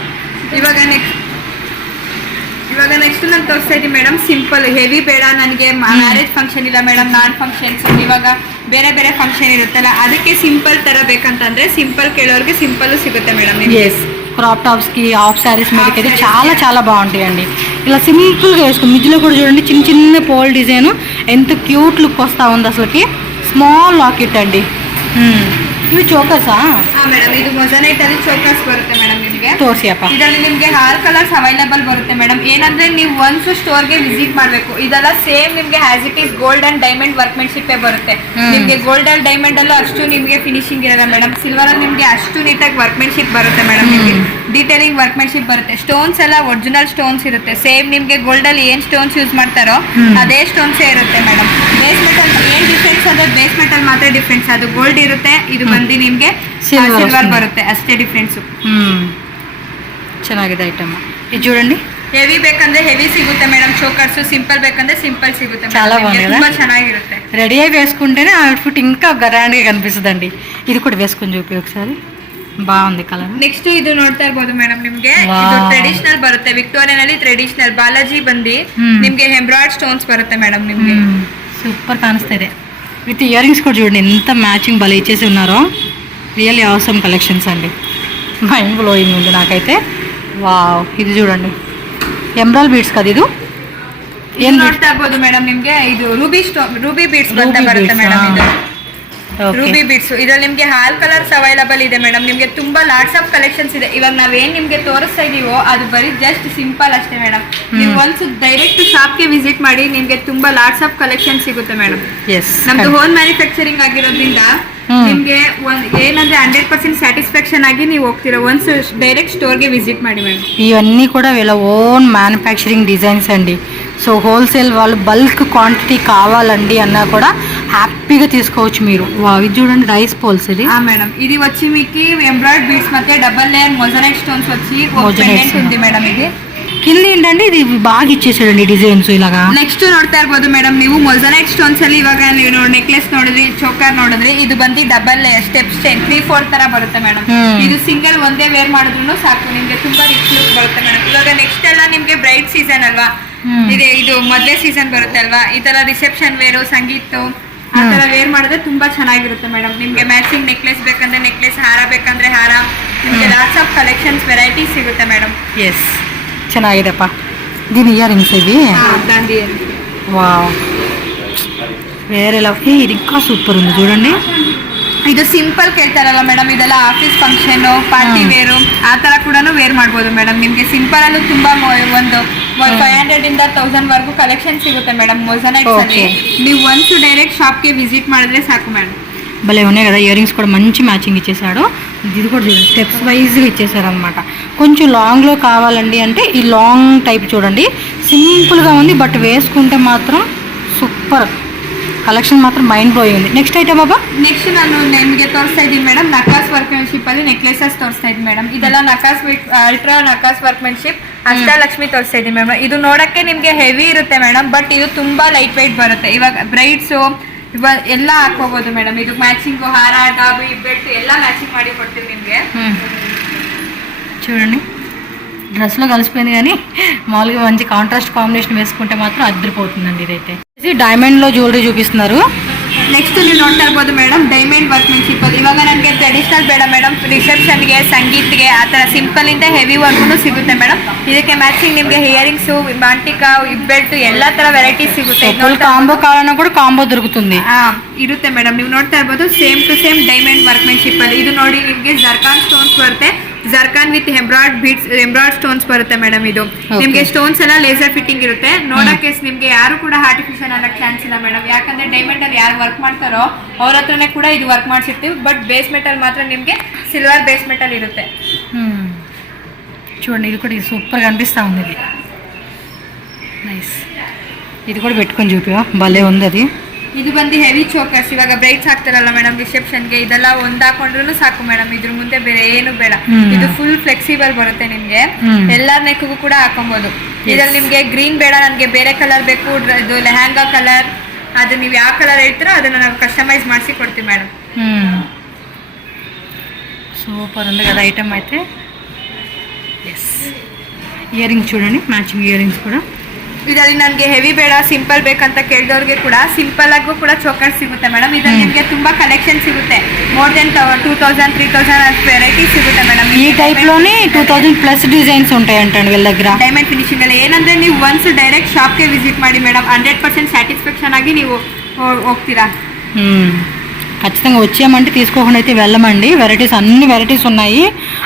ಇವಾಗ ನೆಕ್ಸ್ಟ್ ನಾನು ತೋರಿಸ್ತಾ ಇದ್ದೀನಿ ಮೇಡಮ್. ಸಿಂಪಲ್ ಹೆವಿ ಬೇಡ ನನಗೆ, ಮ್ಯಾರೇಜ್ ಫಂಕ್ಷನ್ ಇಲ್ಲ ಮೇಡಮ್, ನಾನ್ ಫಂಕ್ಷನ್ಸ್ ಇವಾಗ ಬೇರೆ ಬೇರೆ ಫಂಕ್ಷನ್ ಇರುತ್ತಲ್ಲ, ಅದಕ್ಕೆ ಸಿಂಪಲ್ ತರ ಬೇಕಂತಂದ್ರೆ ಸಿಂಪಲ್ ಕೇಳೋರಿಗೆ ಸಿಂಪಲ್ ಸಿಗುತ್ತೆ ಮೇಡಮ್. ఎస్, క్రాప్ టాప్స్కి, హాఫ్ శారీస్ మీదకి అయితే చాలా చాలా బాగుంటాయండి. ఇలా సింపుల్గా వేసుకుని మిడిలో కూడా చూడండి చిన్న చిన్న పోల్ డిజైన్ ఎంత క్యూట్ లుక్ వస్తూ ఉంది అసలుకి. స్మాల్ లాకెట్ అండి. ಇವು ಚೋಕರ್ಸಾ? ಮೇಡಮ್ ಇದು ಮೊಜನೈಟ್ ಅಲ್ಲಿ ಚೋಕರ್ಸ್ ಬರುತ್ತೆ ಮೇಡಮ್. ನಿಮಗೆ ತೋರಿಸಿಯಪ್ಪ. ಇದರಲ್ಲಿ ನಿಮಗೆ 6 ಕಲರ್ಸ್ ಅವೈಲೇಬಲ್ ಬರುತ್ತೆ ಮೇಡಮ್. ಏನಂದ್ರೆ ನೀವು ಒನ್ಸ್ ಸ್ಟೋರ್ಗೆ ವಿಸಿಟ್ ಮಾಡಬೇಕು. ಇದೆಲ್ಲ ಸೇಮ್ ನಿಮಗೆ as it is gold and diamond workmanship ಬರುತ್ತೆ. ನಿಮಗೆ ಗೋಲ್ಡ್ ಅಂಡ್ ಡೈಮಂಡ್ ಅಲ್ಲೂ ಅಷ್ಟು ನಿಮಗೆ ಫಿನಿಶಿಂಗ್ ಇರಲ್ಲ ಮೇಡಮ್. ಸಿಲ್ವರ್ ಅಲ್ಲಿ ನಿಮಗೆ ಅಷ್ಟು ನೀಟಾಗಿ ವರ್ಕ್ಮೆನ್ಶಿಪ್ ಬರುತ್ತೆ ಮೇಡಮ್. ನಿಮಗೆ ಡೀಟೇಲಿಂಗ್ ವರ್ಕ್ಮೆನ್ಶಿಪ್ ಬರುತ್ತೆ. ಸ್ಟೋನ್ಸ್ ಎಲ್ಲ ಒರಿಜಿನಲ್ ಸ್ಟೋನ್ಸ್ ಇರುತ್ತೆ. ಸೇಮ್ ನಿಮಗೆ ಗೋಲ್ಡ್ ಅಲ್ಲಿ ಏನ್ ಸ್ಟೋನ್ಸ್ ಯೂಸ್ ಮಾಡ್ತಾರೋ ಅದೇ ಸ್ಟೋನ್ಸೇ ಇರುತ್ತೆ ಮೇಡಮ್. ಬೇಸ್ ಮೆಟಲ್ ಏನ್ ಡಿಫ್ರೆನ್ಸ್ ಅಂದ್ರೆ ಬೇಸ್ ಮೆಟಲ್ ಮಾತ್ರ ಡಿಫ್ರೆನ್ಸ್. ಅದು ಗೋಲ್ಡ್ ಇರುತ್ತೆ, ಇದು ಬಂದು ನಿಮ್ಗೆ ಸಿಲ್ವರ್ ಬರುತ್ತೆ, ಅಷ್ಟೇ ಡಿಫ್ರೆನ್ಸ್. ಚೆನ್ನಾಗಿದೆ ಐಟಮ್. ಇದು చూడండి, ಹೆವಿ ಬೇಕಂದ್ರೆ ಹೆವಿ ಸಿಗುತ್ತೆ ಮೇಡಮ್. ಚೋಕರ್ಸ್ ಸಿಂಪಲ್ ಬೇಕಂದ್ರೆ ಸಿಂಪಲ್ ಸಿಗುತ್ತೆ. చాలా బాగుంది, ತುಂಬಾ ಚೆನ್ನಾಗಿರುತ್ತೆ. రెడీ అయి వేసుకుంటేనే ఆ అవుట్ఫిట్ ఇంకా గ్రాండ్గా కనిపిస్తుందండి. ఇది కూడా వేసుకొని చూపి ఒకసారి. బాగుంది కలర్. ನೆಕ್ಸ್ಟ್ ಇದು ನೋಡ್ತಾ ಇರ್ಬೋದು ಮೇಡಮ್. ನಿಮ್ಗೆ ಇದು ಟ್ರೆಡಿಷನಲ್ ಬರುತ್ತೆ. ವಿಕ್ಟೋರಿಯನ್ ಅಲ್ಲಿ ಟ್ರೆಡಿಷನಲ್. ಬಾಲಾಜಿ ಬಂದು ನಿಮ್ಗೆ ಎಂಬ್ರಾಯ್ಡ್ ಸ್ಟೋನ್ಸ್ ಬರುತ್ತೆ ಮೇಡಮ್. ನಿಮ್ಗೆ సూపర్ కానిస్తుంది. విత్ ఇయర్ రింగ్స్ కూడా చూడండి ఎంత మ్యాచింగ్ భలే ఇచ్చేసి ఉన్నారో. రియల్లీ అవసరం కలెక్షన్స్ అండి. మైండ్ బ్లోయింగ్ ఉంది నాకైతే. వావ్, ఇది చూడండి ఎంబ్రాల్ బీడ్స్ కదా. ಇದು ಏನ್ ನೋಡ್ತಾ ಇರ್ಬೋದು ಮೇಡಮ್. ನಿಮ್ಗೆ ಇದು ರೂಬಿ ಬೀಡ್ಸ್ ಅಂತ ಬರುತ್ತೆ ಮೇಡಮ್. ಇದು ರೂಬಿ ಬೀಡ್ಸ್. ಇದ್ರಲ್ಲಿ ನಿಮ್ಗೆ 6 ಕಲರ್ಸ್ ಅವೈಲಬಲ್ ಇದೆ ಮೇಡಮ್. ನಿಮ್ಗೆ ತುಂಬಾ ಲಾಟ್ಸ್ ಆಫ್ ಕಲೆಕ್ಷನ್ಸ್ ಇದೆ. ಇವಾಗ ನಾವೇನ್ ನಿಮ್ಗೆ ತೋರಿಸ್ತಾ ಇದೀವೋ ಅದು ಬರೀ ಜಸ್ಟ್ ಸಿಂಪಲ್ ಅಷ್ಟೇ ಮೇಡಮ್. ನೀವು ಒನ್ಸ್ ಡೈರೆಕ್ಟ್ ಶಾಪ್ಗೆ ವಿಸಿಟ್ ಮಾಡಿ, ನಿಮ್ಗೆ ತುಂಬಾ ಲಾಟ್ಸ್ ಆಫ್ ಕಲೆಕ್ಷನ್ ಸಿಗುತ್ತೆ ಮೇಡಮ್. ನಮ್ದು ಹೋಮ್ ಮ್ಯಾನುಫ್ಯಾಕ್ಚರಿಂಗ್ ಆಗಿರೋದ್ರಿಂದ ನಿಮ್ಗೆ ಏನಂದ್ರೆ 100% ಸ್ಯಾಟಿಸ್ಫ್ಯಾಕ್ಷನ್ ಆಗಿ ನೀವು ಹೋಗ್ತೀರಾ. ಒನ್ಸ್ ಡೈರೆಕ್ಟ್ ಸ್ಟೋರ್ಗೆ ವಿಸಿಟ್ ಮಾಡಿ ಮೇಡಮ್. ఇవన్నీ కూడా వీళ్ళ ఓన్ మ్యానుఫ్యాక్చరింగ్ డిజైన్స్ అండి. సో హోల్సేల్ వాళ్ళు బల్క్ క్వాంటిటీ కావాలండి అన్నా కూడా హ్యాపీగా తీసుకోవచ్చు మీరు. ఇది చూడండి రైస్ పోల్స్. ఇది మేడం, ఇది వచ్చి మీకు ఎంబ్రాయిడ్ బీడ్స్ ಮತ್ತೆ డబల్ లేయర్ మొజనైట్ స్టోన్స్ వచ్చి పెండెంట్ ఉంది మేడం. ఇది కింద ఏంటంటే ఇది బాగా ఇచ్చేసాడండి డిజైన్స్ ఇలాగా. ನೆಕ್ಸ್ಟ್ ನೋಡ್ತಾ ಇರ್ಬೋದು ಮೇಡಮ್ ನೀವು ಮೊಜನೈಟ್ ಸ್ಟೋನ್ಸ್ ಅಲ್ಲಿ. ಇವಾಗ ನೀವು ನೆಕ್ಲೆಸ್ ನೋಡಿದ್ರಿ, ಚೋಕರ್ ನೋಡಿದ್ರಿ, ಇದು ಬಂದು ಡಬಲ್ ಸ್ಟೆಪ್ ಚೈನ್ 3-4 ತರ ಬರುತ್ತೆ ಮೇಡಮ್. ಇದು ಸಿಂಗಲ್ ಒಂದೇ ವೇರ್ ಮಾಡಿದ್ರು ಸಾಕು, ನಿಮ್ಗೆ ತುಂಬಾ ರಿಚ್ ಲುಕ್ ಬರುತ್ತೆ ಮೇಡಮ್. ಇವಾಗ ನೆಕ್ಸ್ಟ್ ಎಲ್ಲ ನಿಮ್ಗೆ ಬ್ರೈಡ್ ಸೀಸನ್ ಅಲ್ವಾ, ಇದು ಮದುವೆ ಸೀಸನ್ ಬರುತ್ತೆ ಅಲ್ವಾ. ಈ ತರ ರಿಸೆಪ್ಷನ್ ವೇರು, ಸಂಗೀತ ಆ ತರ ವೇರ್ ಮಾಡಿದ್ರೆ ತುಂಬಾ ಚೆನ್ನಾಗಿರುತ್ತೆ ಮೇಡಮ್. ನಿಮ್ಗೆ ಮ್ಯಾಚಿಂಗ್ ನೆಕ್ಲೆಸ್ ಬೇಕಂದ್ರೆ ನೆಕ್ಲೆಸ್, ಹಾರ ಬೇಕಂದ್ರೆ ಹಾರ, ನಿಮ್ಗೆ ಲಾಟ್ಸ್ ಆಫ್ ಕಲೆಕ್ಷನ್ಸ್ ವೆರೈಟೀಸ್ ಸಿಗುತ್ತೆ ಮೇಡಮ್. ಎಸ್, ಚೆನ್ನಾಗಿದೆಪ್ಪ. దీని ఇయర్ రింగ్స్ ఇవి. ಗಾಂಧಿ వావ్, వేరే లవ్. ఇది ఇంకా సూపర్ ఉంది చూడండి. ಇದು ಸಿಂಪಲ್ ಕೇಳ್ತಾರಲ್ಲ ಮೇಡಮ್, ಇದೆಲ್ಲ ಆಫೀಸ್ ಫಂಕ್ಷನ್, ಪಾರ್ಟಿ ವೇರು ಆ ತರ ಕೂಡ ವೇರ್ ಮಾಡ್ಬೋದು ಮೇಡಮ್. ನಿಮ್ಗೆ ಸಿಂಪಲ್ ಅಲ್ಲೂ ತುಂಬಾ ಒಂದು 500 ಇಂದ 1000 ವರೆಗೂ ಕಲೆಕ್ಷನ್ ಸಿಗುತ್ತೆ ಮೇಡಮ್. ಮೊಸನೈಟ್ಸ್ ಅಲ್ಲಿ ನೀವು ಒನ್ಸ್ ಡೈರೆಕ್ಟ್ ಶಾಪ್ಗೆ ವಿಸಿಟ್ ಮಾಡಿದ್ರೆ ಸಾಕು మేడం. భలే ఉన్నాయి కదా. ఇయర్ రింగ్స్ కూడా మంచి మ్యాచింగ్ ఇచ్చేసాడు. ఇది కూడా చూడండి, స్టెప్స్ వైజ్గా ఇచ్చేసారు అనమాట. కొంచెం లాంగ్లో కావాలండి అంటే ఈ లాంగ్ టైప్ చూడండి, సింపుల్గా ఉంది, బట్ వేసుకుంటే మాత్రం సూపర్. ಕಲೆಕ್ಷನ್ ಮಾತ್ರ ಮೈಂಡ್ ಬ್ಲೋಯಿಂಗ್ ఉంది. ನೆಕ್ಸ್ಟ್ ಐಟಮ್ ಬಾಬಾ. ನೆಕ್ಸ್ಟ್ ನಾನು ನಿಮಗೆ ತೋರಿಸ್ತಾ ಇದ್ದೀನಿ ಮೇಡಮ್, ನಕಾಸ್ ವರ್ಕ್ಮೆನ್ಶಿಪ್ ಅಲ್ಲಿ ನೆಕ್ಲೆಸಸ್ ತೋರಿಸ್ತಾ ಇದ್ದೀನಿ ಮೇಡಮ್. ಇದೆಲ್ಲ ನಕಾಸ್ ಅಲ್ಟ್ರಾ ನಕಾಸ್ ವರ್ಕ್ಮೆನ್ಶಿಪ್ ಅಷ್ಟಲಕ್ಷ್ಮಿ ತೋರಿಸ್ತಾ ಇದ್ದೀನಿ ಮೇಡಮ್. ಇದು ನೋಡಕ್ಕೆ ನಿಮ್ಗೆ ಹೆವಿ ಇರುತ್ತೆ ಮೇಡಮ್, ಬಟ್ ಇದು ತುಂಬಾ ಲೈಟ್ ವೆಯ್ಟ್ ಬರುತ್ತೆ. ಇವಾಗ ಬ್ರೈಡ್ಸ್ ಎಲ್ಲ ಹಾಕೋಬಹುದು ಮೇಡಮ್. ಇದು ಮ್ಯಾಚಿಂಗ್ ಹಾರ, ಡಾಬಿ, ಬೆಲ್ಟ್ ಎಲ್ಲ ಮ್ಯಾಚಿಂಗ್ ಮಾಡಿ ಕೊಡ್ತೀವಿ ನಿಮ್ಗೆ. చూడండి, డ్రెస్లో కలిసిపోయింది కానీ మామూలుగా మంచి కాంట్రాస్ట్ కాంబినేషన్ వేసుకుంటే మాత్రం అద్దరిపోతుందండి. ఇదైతే డైమండ్లో జ్యువెలరీ చూపిస్తున్నారు. ನೆಕ್ಸ್ಟ್ ನೀವು ನೋಡ್ತಾ ಇರ್ಬೋದು ಮೇಡಮ್, ಡೈಮಂಡ್ ವರ್ಕ್ಮೆನ್ಶಿಪ್ ಅಲ್ಲಿ. ಇವಾಗ ನನಗೆ ಟ್ರೆಡಿಷನಲ್ ಬೇಡ ಮೇಡಮ್, ರಿಸೆಪ್ಷನ್ಗೆ, ಸಂಗೀತ್ಗೆ ಆ ಥರ ಸಿಂಪಲ್ ಇಂದ ಹೆವಿ ವರ್ಗೂ ಸಿಗುತ್ತೆ ಮೇಡಮ್. ಇದಕ್ಕೆ ಮ್ಯಾಚಿಂಗ್ ನಿಮಗೆ ಹಿಯರಿಂಗ್ಸು, ಮಾಂಟಿಕಾ, ಬೆಲ್ಟ್ ಎಲ್ಲ ತರ ವೆರೈಟೀಸ್ ಸಿಗುತ್ತೆ. ಕಾಂಬೋ ಕಾರಣ ಕೂಡ ಕಾಂಬೋ ದೊರಕುతుంది. ಇರುತ್ತೆ ಮೇಡಮ್. ನೀವು ನೋಡ್ತಾ ಇರ್ಬೋದು same to same diamond workmanship ಅಲ್ಲಿ. ಇದು ನೋಡಿ ನಿಮಗೆ ಜರ್ಕಾನ್ ಸ್ಟೋನ್ಸ್ ಬರುತ್ತೆ, zircon with embroider beads, embroider stones ಬರುತ್ತೆ ಮೇಡಮ್. ಇದು ನಿಮ್ಗೆ ಸ್ಟೋನ್ಸ್ ಎಲ್ಲ ಲೇಸರ್ ಫಿಟ್ಟಿಂಗ್ ಇರುತ್ತೆ. ನೋಡಕ್ಕೆ ನಿಮ್ಗೆ ಯಾರು ಕೂಡ ಆರ್ಟಿಫಿಷಿಯಲ್ ಅನ್ನೋ ಚಾನ್ಸ್ ಇಲ್ಲ ಮೇಡಮ್. ಯಾಕಂದ್ರೆ ಡೈಮಂಡ್ ಅಲ್ಲಿ ಯಾರು ವರ್ಕ್ ಮಾಡ್ತಾರೋ ಅವ್ರ ಹತ್ರನೇ ಕೂಡ ಇದು ವರ್ಕ್ ಮಾಡಿಸಿರ್ತೀವಿ. ಬಟ್ ಬೇಸ್ ಮೆಟಲ್ ಮಾತ್ರ ನಿಮ್ಗೆ ಸಿಲ್ವರ್ ಬೇಸ್ ಮೆಟಲ್ ಇರುತ್ತೆ. చూడండి, ఇది కూడా సూపర్గా అనిపిస్తూ ఉంది. ఇది నైస్. ఇది కూడా పెట్టుకొని చూపివా, భలే ఉంది అది. ಇದು ಬಂದು ಹೆವಿ ಚೋಕರ್ಸ್. ಇವಾಗ ಬ್ರೈಡ್ಸ್ ಹಾಕ್ತಾರಲ್ಲ ಮೇಡಮ್ ರಿಸೆಪ್ಷನ್ಗೆ, ಇದೆಲ್ಲ ಒಂದ್ ಹಾಕೊಂಡ್ರು ಸಾಕು ಮೇಡಮ್. ಇದ್ರ ಮುಂದೆ ಬೇರೆ ಏನು ಬೇಡ. ಇದು ಫುಲ್ ಫ್ಲೆಕ್ಸಿಬಲ್ ಬರುತ್ತೆ ನಿಮ್ಗೆ. ಎಲ್ಲಾರ ನೆಕ್ಗೂ ಕೂಡ ಹಾಕೊಬಹುದು. ಇದ್ರಲ್ಲಿ ನಿಮ್ಗೆ ಗ್ರೀನ್ ಬೇಡ, ನನ್ಗೆ ಬೇರೆ ಕಲರ್ ಬೇಕು, ಇದು ಲೆಹಂಗಾ ಕಲರ್, ಅದು ನೀವು ಯಾವ ಕಲರ್ ಹೇಳ್ತೀರೋ ಅದನ್ನ ನಾವು ಕಸ್ಟಮೈಸ್ ಮಾಡಿಸಿ ಕೊಡ್ತೀವಿ ಮೇಡಮ್. సూపర్ ఉంది కదా ఐటమ్ అయితే. ఎస్, ఇయర్ రింగ్స్ చూడండి, మ్యాచింగ్ ఇయర్ రింగ్స్ కూడా. ಇದರಲ್ಲಿ ನನಗೆ ಹೆವಿ ಬೇಡ, ಸಿಂಪಲ್ ಬೇಕಂತ ಕೇಳಿದವ್ರಿಗೆ ಕೂಡ ಸಿಂಪಲ್ ಆಗು ಕೂಡ ಚೋಕರ್ ಸಿಗುತ್ತೆ ಮೇಡಮ್. ಇದರಲ್ಲಿ ನಿಮಗೆ ತುಂಬಾ ಕಲೆಕ್ಷನ್ ಸಿಗುತ್ತೆ. ಮೋರ್ ದೆನ್ 2000, 3000 ವೆರೈಟಿ ಸಿಗುತ್ತೆ ಮೇಡಮ್. ಈ ಟೈಪ್ లోనే 2000 ప్లస్ డిజైన్స్ ఉంటాయంటండి వీళ్ళ దగ్గర. ಡೈಮಂಡ್ ಫಿನಿಶಿಂಗ್ ಅಲ್ಲಿ ಏನಂದ್ರೆ ನೀವು ಒನ್ಸ್ ಡೈರೆಕ್ಟ್ ಶಾಪ್ಗೆ ವಿಸಿಟ್ ಮಾಡಿ ಮೇಡಮ್, 100% ಸ್ಯಾಟಿಸ್ಫ್ಯಾಕ್ಷನ್ ಆಗಿ ನೀವು ಹೋಗ್ತೀರಾ. ఖచ్చితంగా వచ్చామంటే తీసుకోకుండా అయితే వెళ్ళమండి. వెరైటీస్ అన్ని వెరైటీస్ ఉన్నాయి.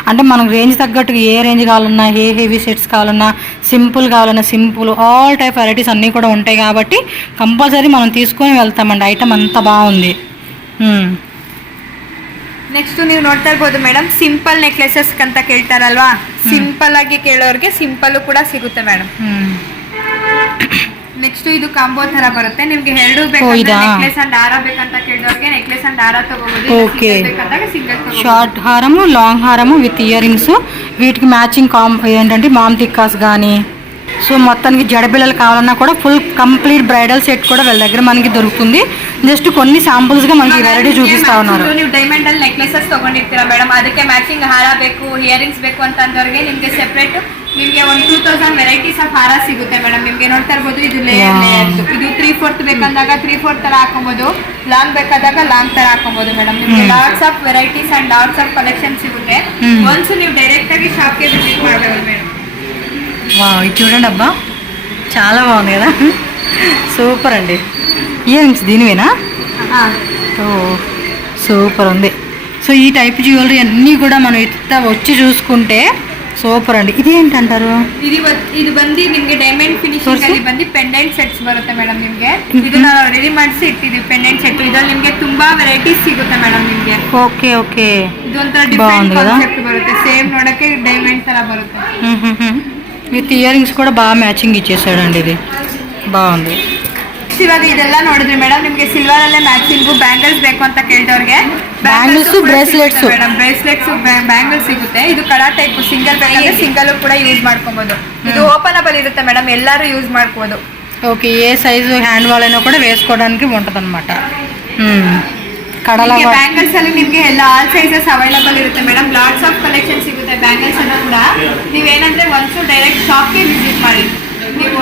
అంటే మనకు రేంజ్ తగ్గట్టు ఏ రేంజ్ కావాలన్నా, ఏ హెవీ సెట్స్ కావాలన్నా, సింపుల్ కావాలన్నా సింపుల్, ఆల్ టైప్ వెరైటీస్ అన్నీ కూడా ఉంటాయి కాబట్టి కంపల్సరీ మనం తీసుకొని వెళ్తామండి. ఐటమ్ అంత బాగుంది. ನೆಕ್ಸ್ಟ್ ನೀವು ನೋಡ್ತಾ ಇರ್ಬೋದು ಮೇಡಮ್, ಸಿಂಪಲ್ ನೆಕ್ಲೆಸಸ್ ಅಂತ ಕೇಳ್ತಾರಲ್ವಾ, ಸಿಂಪಲ್ ಆಗಿ ಕೇಳೋರಿಗೆ ಸಿಂಪಲ್ ಕೂಡ ಸಿಗುತ್ತೆ ಮೇಡಮ್. ನೆಕ್ಸ್ಟ್ ಇದು ಕಾಂಬೋ ತರ ಬರುತ್ತೆ. ನಿಮ್ಗೆ ಎರಡು ಬೇಕಂದ್ರೆ ನೆಕ್ಲೆಸ್ ಅಂಡ್ ಹಾರ ಬೇಕಂತ ಕೇಳಿದವ್ರಿಗೆ ನೆಕ್ಲೆಸ್ ಅಂಡ್ ಹಾರ ತಗೋಬಹುದು. ఓకే, ಸಿಂಗಲ್ షార్ట్ హారము, లాంగ్ హారము విత్ ఇయర్ రింగ్స్, వీటికి మ్యాచింగ్ ఏంటంటే మామ్ టిక్కాస్ కానీ, సో మొత్తానికి జడబిల్లలు కావాలన్నా కూడా ఫుల్ కంప్లీట్ బ్రైడల్ సెట్ కూడా వీళ్ళ దగ్గర మనకి దొరుకుతుంది. జస్ట్ కొన్ని శాంపుల్స్ గా మనకి వెరైటీ చూపిస్తా ఉన్నారు. ನೀವು ಡೈಮಂಡ್ ಅಲ್ಲಿ ನೆಕ್ಲೆಸಸ್ ತಗೊಂಡಿರ್ತೀರಾ ಮೇಡಮ್, ಅದಕ್ಕೆ ಮ್ಯಾಚಿಂಗ್ ಹಾರ ಬೇಕು, ಇಯರಿಂಗ್ಸ್ ಬೇಕು ಅಂತ ಅಂದವ್ರಿಗೆ ನಿಮ್ಗೆ ಸೆಪರೇಟ್ ನಿಮ್ಗೆ 2000 ವೆರೈಟೀಸ್ ಆಫ್ ಹಾರ ಸಿಗುತ್ತೆ ಮೇಡಮ್. ನಿಮ್ಗೆ ನೋಡ್ತಾ ಇರ್ಬೋದು, ಇದು ಲೇಯರ್ ಇದು 3/4 ಬೇಕಂದಾಗ 3/4 ತರ ಹಾಕೊಬಹುದು, ಲಾಂಗ್ ಬೇಕಾದಾಗ ಲಾಂಗ್ ತರ ಹಾಕೊಬಹುದು ಮೇಡಮ್. ನಿಮ್ಗೆ lots of varieties and lots of collection ಸಿಗುತ್ತೆ. ಒನ್ಸ್ ನೀವು ಡೈರೆಕ್ಟ್ ಆಗಿ ಶಾಪ್ಗೆ ವಿಸಿಟ್ ಮಾಡಬೇಕು ಮೇಡಮ್. ఇది చూడండి అబ్బా, చాలా బాగుంది కదా, సూపర్ అండి. ఇయర్ రింగ్స్ దీనివేనా? ఓ సూపర్ ఉంది. సో ఈ టైప్ జ్యువెలరీ అన్నీ కూడా మనం ఇట్లా వచ్చి చూసుకుంటే ಸೂಪರ್ ಅಂడి. ಇದೇಂಟಂತಾರು? ಇದು ಬಂದು ನಿಮಗೆ ಡೈಮಂಡ್ ಫಿನಿಶಿಂಗ್ ಅಲ್ಲಿ ಬಂದು ಪೆಂಡೆಂಟ್ ಸೆಟ್ಸ್ ಬರುತ್ತೆ ಮೇಡಮ್. ನಿಮಗೆ ಇದನ್ನ ರೆಡಿ ಮಾಡಿಸಿ ಇಟ್ಟಿದ್ದೀವಿ ಪೆಂಡೆಂಟ್ ಸೆಟ್. ಇದರಲ್ಲಿ ನಿಮಗೆ ತುಂಬಾ ವೆರೈಟೀಸ್ ಸಿಗುತ್ತೆ ಮೇಡಮ್ ನಿಮಗೆ. ಓಕೆ ಓಕೆ, ಇದೊಂಥರ ಡಿಫರೆಂಟ್ ಕಾನ್ಸೆಪ್ಟ್ ಬರುತ್ತೆ. ಸೇಮ್ ನೋಡಕ್ಕೆ ಡೈಮಂಡ್ ತರ ಬರುತ್ತೆ. విత్ ఇయర్ రింగ్స్ కూడా బాగా మ్యాచింగ్ ఇచ్చేసాడండి. ఇది బాగుంది. ಇವಾಗ ಇದೆಲ್ಲ ನೋಡಿದ್ರಿ ಮೇಡಮ್, ನಿಮ್ಗೆ ಸಿಲ್ವರ್ ಅಲ್ಲೇ ಮ್ಯಾಚಿಂಗ್ ಬ್ಯಾಂಗಲ್ಸ್ ಬೇಕು ಅಂತ ಕೇಳಿದವ್ರಿಗೆ bangles, bracelets madam, bracelets bangles ಸಿಗುತ್ತೆ. ಇದು ಕಲಾ ಟೈಪ್ ಸಿಂಗಲ್ ಬೇಕಂದ್ರೆ ಸಿಂಗಲ್ ಕೂಡ ಯೂಸ್ ಮಾಡ್ಕೊಬಹುದು. ಇದು ಓಪನಬಲ್ ಇರುತ್ತೆ ಮೇಡಮ್, ಎಲ್ಲರೂ ಯೂಸ್ ಮಾಡ್ಬೋದು. ఓకే, ఏ సైజు హ్యాండ్ వాల్ అయినా కూడా వేసుకోవడానికి ఉంటుంది అనమాట. ಬ್ಯಾಂಗಲ್ಸ್ ಅಲ್ಲಿ ನಿಮ್ಗೆ ಎಲ್ಲ ಆಲ್ ಸೈಜಸ್ ಅವೈಲಬಲ್ ಇರುತ್ತೆ ಮೇಡಮ್. ಲಾಟ್ಸ್ ಆಫ್ ಕಲೆಕ್ಷನ್ ಸಿಗುತ್ತೆ ಬ್ಯಾಂಗಲ್ಸ್ ಅನ್ನ ಕೂಡ. ನೀವೇನಂದ್ರೆ ಒನ್ಸು ಡೈರೆಕ್ಟ್ ಶಾಪ್ಗೆ ವಿಸಿಟ್ ಮಾಡಿ. ನೀವು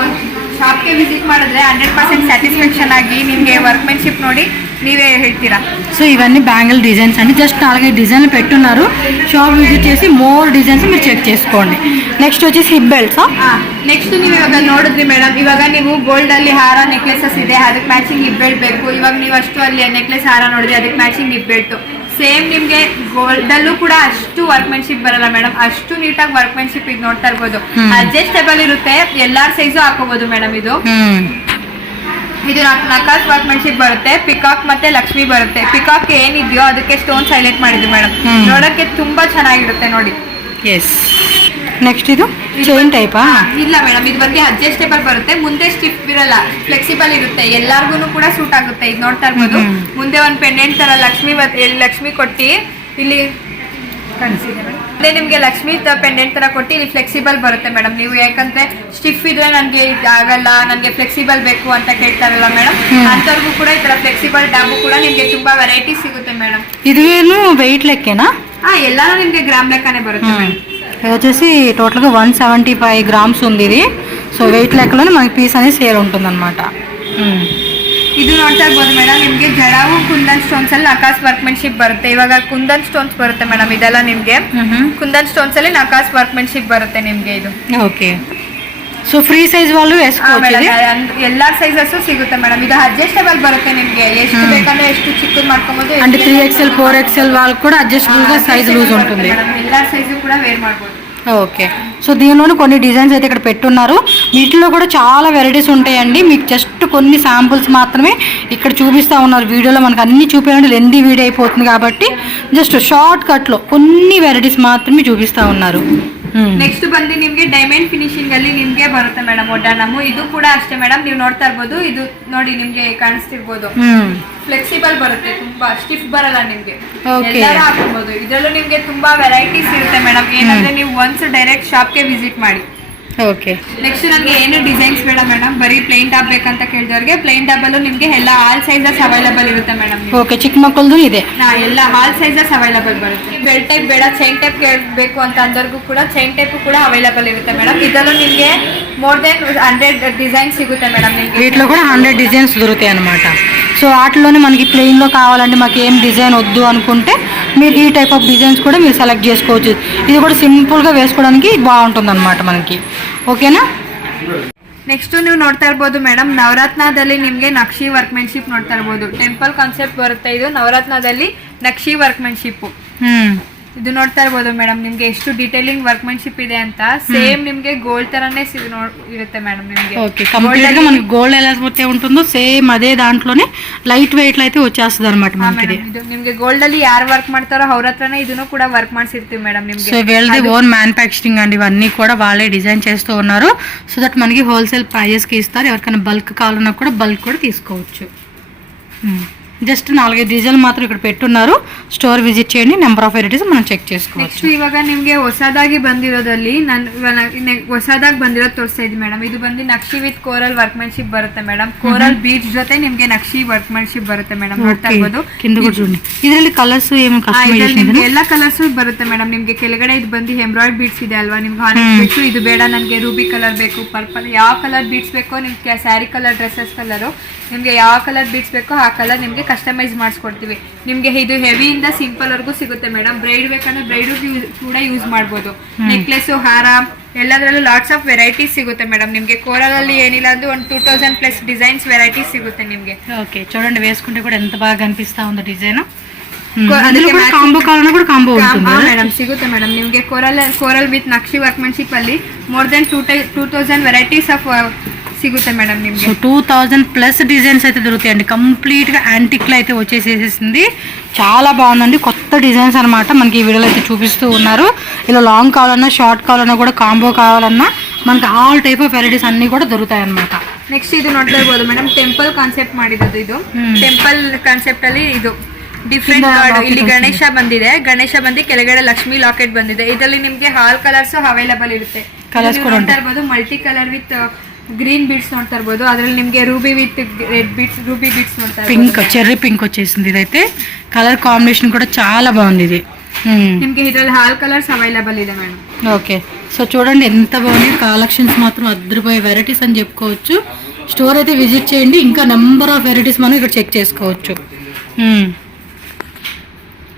ಶಾಪ್ಗೆ ವಿಸಿಟ್ ಮಾಡಿದ್ರೆ 100% ಸ್ಯಾಟಿಸ್ಫ್ಯಾಕ್ಷನ್ ಆಗಿ ನಿಮಗೆ ವರ್ಕ್ಮೆನ್ಶಿಪ್ ನೋಡಿ ನೀವೇ ಹೇಳ್ತೀರಾ. సో ఇవన్నీ బ్యాంగిల్ డిజైన్స్ అండి. జస్ట్ 4-5 డిజైన్లు పెట్టున్నారు. షాప్ విజిట్ చేసి మోర్ డిజైన్స్ మీరు చెక్ చేసుకోండి. నెక్స్ట్ వచ్చేసి హిప్ బెల్ట్స్. ನೆಕ್ಸ್ಟ್ ನೀವು ಇವಾಗ ನೋಡಿದ್ರಿ ಮೇಡಮ್, ಇವಾಗ ನೀವು ಗೋಲ್ಡ್ ಅಲ್ಲಿ ಹಾರ ನೆಕ್ಲೆಸಸ್ ಇದೆ, ಅದಕ್ಕೆ ಮ್ಯಾಚಿಂಗ್ ಹಿಪ್ ಬೆಲ್ಟ್ ಬೇಕು. ಇವಾಗ ನೀವು ಅಷ್ಟು ಅಲ್ಲಿ ನೆಕ್ಲೆಸ್ ಹಾರ ನೋಡಿದ್ರಿ, ಅದಕ್ಕೆ ಮ್ಯಾಚಿಂಗ್ ಹಿಪ್ ಬೆಲ್ಟ್. ಸೇಮ್ ನಿಮ್ಗೆ ಗೋಲ್ಡ್ ಅಲ್ಲೂ ಕೂಡ ಅಷ್ಟು ವರ್ಕ್ಮೆನ್ಶಿಪ್ ಬರಲ್ಲ ಮೇಡಮ್, ಅಷ್ಟು ನೀಟಾಗಿ ವರ್ಕ್ಮೆನ್ಶಿಪ್ ಇದು ನೋಡ್ತಾ ಇರ್ಬೋದು. ಅಡ್ಜಸ್ಟೇಬಲ್ ಇರುತ್ತೆ, ಎಲ್ಲಾರ ಸೈಜು ಹಾಕೋಬಹುದು ಮೇಡಮ್. ಇದು ನಕಾಸ್ ವರ್ಕ್ಮೆನ್ಶಿಪ್ ಬರುತ್ತೆ. ಪಿಕಾಕ್ ಮತ್ತೆ ಲಕ್ಷ್ಮಿ ಬರುತ್ತೆ. ಪಿಕಾಕ್ ಏನಿದೆಯೋ ಅದಕ್ಕೆ ಸ್ಟೋನ್ಸ್ ಹೈಲೈಟ್ ಮಾಡಿದ್ವಿ ಮೇಡಮ್, ನೋಡಕ್ಕೆ ತುಂಬಾ ಚೆನ್ನಾಗಿರುತ್ತೆ ನೋಡಿ. ಎಸ್. ನೆಕ್ಸ್ಟ್ ಇದು ಚೈನ್ ಟೈಪಾ? ಇಲ್ಲ ಮೇಡಮ್, ಇದು ಬಂದು ಅಡ್ಜಸ್ಟೇಬಲ್ ಬರುತ್ತೆ. ಮುಂದೆ ಸ್ಟಿಫ್ ಇರಲ್ಲ, ಫ್ಲೆಕ್ಸಿಬಲ್ ಇರುತ್ತೆ, ಎಲ್ಲಾರ್ಗು ಕೂಡ ಸೂಟ್ ಆಗುತ್ತೆ. ಇದು ನೋಡ್ತಾ ಇರ್ಬೋದು, ಮುಂದೆ ಒಂದು ಪೆಂಡೆಂಟ್ ತರ ಲಕ್ಷ್ಮಿ ಕೊಟ್ಟಿ ಇಲ್ಲಿ ಅದೇ ನಿಮ್ಗೆ ಲಕ್ಷ್ಮಿ ಪೆಂಡೆಂಟ್ ತರ ಕೊಟ್ಟು ಇಲ್ಲಿ ಫ್ಲೆಕ್ಸಿಬಲ್ ಬರುತ್ತೆ ಮೇಡಮ್. ನೀವು ಯಾಕಂದ್ರೆ ಸ್ಟಿಫ್ ಇದ್ರೆ ನನ್ಗೆ ಆಗಲ್ಲ, ನನ್ಗೆ ಫ್ಲೆಕ್ಸಿಬಲ್ ಬೇಕು ಅಂತ ಕೇಳ್ತಾರಲ್ಲ ಮೇಡಮ್, ಅಂತವ್ರಿಗೂ ಕೂಡ ಈ ತರ ಫ್ಲೆಕ್ಸಿಬಲ್ ಟ್ಯಾಬು ಕೂಡ ನಿಮ್ಗೆ ತುಂಬಾ ವೆರೈಟಿ ಸಿಗುತ್ತೆ ಮೇಡಮ್. ಇದು ಏನು వెయిట్ లెక్కేనా? ಎಲ್ಲಾನು ನಿಮ್ಗೆ ಗ್ರಾಮ್ ಲೆಕ್ಕನೇ ಬರುತ್ತೆ ಮೇಡಮ್. ఇది వచ్చేసి టోటల్గా 175 గ్రామ్స్ ఉంది ఇది. సో వెయిట్ లెక్కలోనే మనకి పీస్ అనేది సేల్ ఉంటుంది అనమాట. ಇದು ನೋಡ್ತಾ ಇರ್ಬೋದು ಮೇಡಮ್, ನಿಮ್ಗೆ ಜಡಾವು ಕುಂದನ್ ಸ್ಟೋನ್ಸ್ ಅಲ್ಲಿ ನಕಾಸ್ ವರ್ಕ್ಮೆನ್ಶಿಪ್ ಬರುತ್ತೆ. ಇವಾಗ ಕುಂದನ್ ಸ್ಟೋನ್ಸ್ ಬರುತ್ತೆ ಮೇಡಮ್, ಇದೆಲ್ಲ ನಿಮ್ಗೆ ಕುಂದನ್ ಸ್ಟೋನ್ಸ್ ಅಲ್ಲಿ ನಕಾಸ್ ವರ್ಕ್ಮೆನ್ಶಿಪ್ ಬರುತ್ತೆ ನಿಮ್ಗೆ ಇದು. ಓಕೆ. ಸೊ ಫ್ರೀ ಸೈಜ್ వాళ్ళు వేసుకోవచ్చు. ಎಲ್ಲಾ ಸೈಜಸ್ ಸಿಗುತ್ತೆ ಮೇಡಮ್. ಇದು ಅಡ್ಜಸ್ಟೇಬಲ್ ಬರುತ್ತೆ ನಿಮ್ಗೆ, ಎಷ್ಟು ಬೇಕಂದ್ರೆ ಎಷ್ಟು ಚಿಕ್ಕದು ಮಾಡ್ಕೊಬಹುದು. అంటే 3XL 4XL వాళ్ళకి కూడా అడ్జస్టబుల్ గా సైజ్ లూజ్ ఉంటుంది. ಎಲ್ಲಾ సైజు కూడా వేర్ ಮಾಡಬಹುದು. ఓకే. సో దీనిలోనే కొన్ని డిజైన్స్ అయితే ఇక్కడ పెట్టున్నారు. వీటిలో కూడా చాలా వెరైటీస్ ఉంటాయండి. మీకు జస్ట్ కొన్ని శాంపుల్స్ మాత్రమే ఇక్కడ చూపిస్తూ ఉన్నారు వీడియోలో. మనకు అన్ని చూపించండి లెందీ వీడియో అయిపోతుంది కాబట్టి జస్ట్ షార్ట్ కట్లో కొన్ని వెరైటీస్ మాత్రమే చూపిస్తూ ఉన్నారు. ನೆಕ್ಸ್ಟ್ ಬಂದು ನಿಮ್ಗೆ ಡೈಮಂಡ್ ಫಿನಿಶಿಂಗ್ ಅಲ್ಲಿ ನಿಮ್ಗೆ ಬರುತ್ತೆ ಮೇಡಮ್ ಒಡ್ಡಾನಮು. ಇದು ಕೂಡ ಅಷ್ಟೇ ಮೇಡಮ್, ನೀವು ನೋಡ್ತಾ ಇರ್ಬೋದು. ಇದು ನೋಡಿ ನಿಮ್ಗೆ ಕಾಣಿಸ್ತಿರ್ಬೋದು, ಫ್ಲೆಕ್ಸಿಬಲ್ ಬರುತ್ತೆ, ತುಂಬಾ ಸ್ಟಿಫ್ ಬರಲ್ಲ ನಿಮ್ಗೆ, ಎಲ್ಲರೂ ಹಾಕಬಹುದು. ಇದರಲ್ಲೂ ನಿಮ್ಗೆ ತುಂಬಾ ವೆರೈಟೀಸ್ ಇರುತ್ತೆ ಮೇಡಮ್. ಏನಂದ್ರೆ ನೀವು ಒನ್ಸ್ ಡೈರೆಕ್ಟ್ ಶಾಪ್ಗೆ ವಿಸಿಟ್ ಮಾಡಿ. ಓಕೆ. ನೆಕ್ಸ್ಟ್ ನನಗೆ ಏನು ಡಿಸೈನ್ಸ್ ಬೇಡ ಮೇಡಮ್, ಬರೀ ಪ್ಲೇನ್ ಟಾಪ್ ಬೇಕಂತ ಕೇಳಿದವ್ರಿಗೆ ಪ್ಲೇನ್ ಟಾಪ್ ಅಲ್ಲೂ ನಿಮ್ಗೆ ಎಲ್ಲ ಆಲ್ ಸೈಜಸ್ ಅವೈಲೇಬಲ್ ಇರುತ್ತೆ ಮೇಡಮ್. ಓಕೆ. ಚಿಕ್ಕ ಮಕ್ಕಳದು ಇದೆ, ಎಲ್ಲ ಆಲ್ ಸೈಜಸ್ ಅವೈಲೇಬಲ್ ಬರುತ್ತೆ. ಬೆಲ್ಟ್ ಟೈಪ್ ಬೇಡ, ಚೈನ್ ಟೈಪ್ ಬೇಕು ಅಂತ ಅಂದವ್ರಿಗೂ ಕೂಡ ಚೈನ್ ಟೈಪ್ ಕೂಡ ಅವೈಲೇಬಲ್ ಇರುತ್ತೆ ಮೇಡಮ್. ಇದರಲ್ಲೂ ನಿಮ್ಗೆ మోర్ దెన్ 100 డిజైన్స్ సిగుతాయి మేడం. వీటిలో కూడా 100 డిజైన్స్ దొరుకుతాయి అన్నమాట. సో వాటిలోనే మనకి ప్లెయిన్లో కావాలంటే మాకు ఏం డిజైన్ వద్దు అనుకుంటే మీరు ఈ టైప్ ఆఫ్ డిజైన్స్ కూడా మీరు సెలెక్ట్ చేసుకోవచ్చు. ఇది కూడా సింపుల్గా వేసుకోవడానికి బాగుంటుంది అన్నమాట మనకి. ఓకేనా? ನೆಕ್ಸ್ಟ್ ನೀವು ನೋಡ್ತಾ ಇರ್ಬೋದು ಮೇಡಮ್, ನವರತ್ನದಲ್ಲಿ ನಿಮ್ಗೆ ನಕ್ಷಿ ವರ್ಕ್ಮೆನ್ಶಿಪ್ ನೋಡ್ತಾ ಇರ್ಬೋದು. ಟೆಂಪಲ್ ಕಾನ್ಸೆಪ್ಟ್ ಬರುತ್ತೆ ಇದು, ನವರತ್ನದಲ್ಲಿ ನಕ್ಷಿ ವರ್ಕ್ಮೆನ್ಶಿಪ್. ಇದು ನೋಡ್ತಾ ಇರ್ಬೋದು ಮೇಡಮ್, ನಿಮ್ಗೆ ಎಷ್ಟು ಡೀಟೇಲಿಂಗ್ ವರ್ಕ್ಮೆನ್ಶಿಪ್ ಇದೆ ಅಂತ. ಸೇಮ್ ನಿಮ್ಗೆ ಗೋಲ್ಡ್ ತರನೇ ಇರುತ್ತೆ ಮೇಡಮ್ నిಮಗೆ. ఓకే. కంప్లీట్ గా మనకి గోల్డ్ ఎలా పోతే ఉంటుందో సేమ్ అదే దాంట్లోనే లైట్ వెయిట్ లో అయితే వచ్చేస్తుంది అన్నమాట మనకి. ಇದು ನಿಮ್ಗೆ ಗೋಲ್డ్ ಅಲ್ಲಿ ಯಾರು ವರ್ಕ್ ಮಾಡ್ತಾರೋ ಅವ್ರ ಹತ್ರನೇ ಇದನ್ನು కూడా వర్క్ ಮಾಡಿಸಿರ್ತೀವಿ మేడం ನಿಮ್ಗೆ. సో వీళ్ళది ఓన్ మ్యానుఫ్యాక్చరింగ్ అండి, ఇవన్నీ కూడా వాళ్ళే డిజైన్ చేస్తూ ఉన్నారు. సో దట్ మనకి హోల్సేల్ ప్రైజెస్ కి ఇస్తారు. ఎవరికైనా బల్క్ కావాలన్నా కూడా బల్క్ కూడా తీసుకోవచ్చు. జస్ట్ 4-5 డిజైన్లు మాత్రం ఇక్కడ పెట్టున్నారు. స్టోర్ విజిట్ చేయండి, నెంబర్ ఆఫ్ వెరైటీస్ మనం చెక్ చేసుకోవచ్చు. ಇವಾಗ ನಿಮ್ಗೆ ಹೊಸದಾಗಿ ಬಂದಿರೋದಲ್ಲಿ ಹೊಸದಾಗಿ ಬಂದಿರೋದು ತೋರಿಸ್ತಾ ಇದ್ದೀನಿ ಮೇಡಮ್. ಇದು ಬಂದು ನಕ್ಷಿ ವಿತ್ ಕೋರಲ್ ವರ್ಕ್ಮೆನ್ಶಿಪ್ ಬರುತ್ತೆ ಮೇಡಮ್. ಕೋರಲ್ ಬೀಡ್ಸ್ ಜೊತೆ ನಿಮ್ಗೆ ನಕ್ಷಿ ವರ್ಕ್ಮೆನ್ಶಿಪ್ ಬರುತ್ತೆ ಮೇಡಮ್. ನೋಡ್ತಾ ಇರ್ಬೋದು. ಇದರಲ್ಲಿ ಕಲರ್ಸ್ ಎಲ್ಲ ಕಲರ್ಸ್ ಬರುತ್ತೆ ಮೇಡಮ್. ನಿಮ್ಗೆ ಕೆಳಗಡೆ ಇದು ಬಂದು ಎಂಬ್ರಾಯ್ಡ್ ಬೀಡ್ಸ್ ಇದೆ ಅಲ್ವಾ, ನಿಮ್ಗೆ ಆನೆಸ್ಟ್ ಬೇಕು, ಇದು ಬೇಡ ನನಗೆ ರೂಬಿ ಕಲರ್ ಬೇಕು, ಪರ್ಪಲ್, ಯಾವ ಕಲರ್ ಬೀಡ್ಸ್ ಬೇಕೋ ನಿಮ್ಗೆ, ಸ್ಯಾರಿ ಕಲರ್, ಡ್ರೆಸ್ಸಸ್ ಕಲರು, ನಿಮ್ಗೆ ಯಾವ ಕಲರ್ ಬೀಡ್ಸ್ ಬೇಕೋ ಆ ಕಲರ್ ನಿಮ್ಗೆ ಕಸ್ಟಮೈಸ್ ಮಾಡಿಸ್ಕೊಡ್ತೀವಿ. ನಿಮ್ಗೆ ಇದು ಹೆವಿಯಿಂದ ಸಿಂಪಲ್ ವರ್ಗೂ ಸಿಗುತ್ತೆ ಮೇಡಮ್. ಬ್ರೈಡ್ ಬೇಕಂದ್ರೆ ಬ್ರೈಡ್ ಕೂಡ ಯೂಸ್ ಮಾಡ್ಬೋದು. ನೆಕ್ಲೆಸ್, ಹಾರ ಎಲ್ಲದರಲ್ಲೂ ಲಾಟ್ಸ್ ಆಫ್ ವೆರೈಟೀಸ್ ಸಿಗುತ್ತೆ ಮೇಡಮ್. ನಿಮ್ಗೆ కోరల్ ಅಲ್ಲಿ ಏನಿಲ್ಲ ಅಂದ್ರೆ ಒಂದು 2000+ డిజైన్స్ వెరైటీస్ సిಗುತ್ತೆ నిಮಗೆ. ఓకే. చూడండి, వేసుకుంటే కూడా ఎంత బాగా కనిపిస్తా ఉందో డిజైన్. కాంబో కావాలన్నా కూడా కాంబో ఉంటుంది మేడం, సిಗುತ್ತೆ మేడం. ನಿಮಗೆ కోరల్ విత్ నక్షి వర్క్మెన్ಶిప్ ಅಲ್ಲಿ మోర్ దెన్ 2000 వెరైటీస్ ఆఫ్ సిಗುತ್ತೆ మేడం నిಮಗೆ. 2000+ డిజైన్స్ అయితే దొరుకుతాయండి. కంప్లీట్గా యాంటిక్లో అయితే వచ్చేసేసింది. చాలా బాగుందండి, కొత్త డిజైన్స్ అనమాట మనకి ఈ వీడియోలో అయితే చూపిస్తూ ఉన్నారు. ఇలా లాంగ్ కావాలన్నా, షార్ట్ కావాలన్నా, కూడా కాంబో కావాలన్నా మనకి ఆల్ టైప్ ఆఫ్ వెరైటీస్ అన్నీ కూడా దొరుకుతాయి అనమాట. ನೆಕ್ಸ್ಟ್ ಇದು ನೋಡ್ತಾ ಇರ್ಬೋದು ಮೇಡಮ್, ಟೆಂಪಲ್ ಕಾನ್ಸೆಪ್ಟ್ ಮಾಡಿರೋದು. ಇದು ಟೆಂಪಲ್ ಕಾನ್ಸೆಪ್ಟ್ ಅಲ್ಲಿ ಇದು ಡಿಫ್ರೆಂಟ್. ಇಲ್ಲಿ ಗಣೇಶ ಬಂದಿದೆ, ಗಣೇಶ ಬಂದು ಕೆಳಗಡೆ ಲಕ್ಷ್ಮಿ ಲಾಕೆಟ್ ಬಂದಿದೆ. ಇದರಲ್ಲಿ ನಿಮ್ಗೆ ಹಾಲ್ ಕಲರ್ಸ್ ಅವೈಲೇಬಲ್ ಇರುತ್ತೆ. ಕಲರ್ಸ್ ನೋಡ್ತಾ ಇರ್ಬೋದು, multi colour with green beads ನೋಡ್ತಾ ಇರ್ಬೋದು. ಅದರಲ್ಲಿ ನಿಮಗೆ Ruby with red beads, ruby beads ನೋಡ್ತಾ ಇರ್ಬೋದು. పింక్, చెర్రీ పింక్ వచ్చేసింది. ఇదైతే కలర్ కాంబినేషన్ కూడా చాలా బాగుంది. ఇది ನಿಮಗೆ ಇದರಲ್ಲಿ ಹಾಲ್ కలర్స్ అవైలబుల్ ಇದೆ మేడం. ఓకే. సో చూడండి ఎంత బాగుంది, కలెక్షన్స్ మాత్రం అద్భుతమైన వెరైటీస్ అని చెప్పుకోవచ్చు. స్టోర్ అయితే విజిట్ చేయండి, ఇంకా నెంబర్ ఆఫ్ వెరైటీస్ మనం ఇక్కడ చెక్ చేసుకోవచ్చు.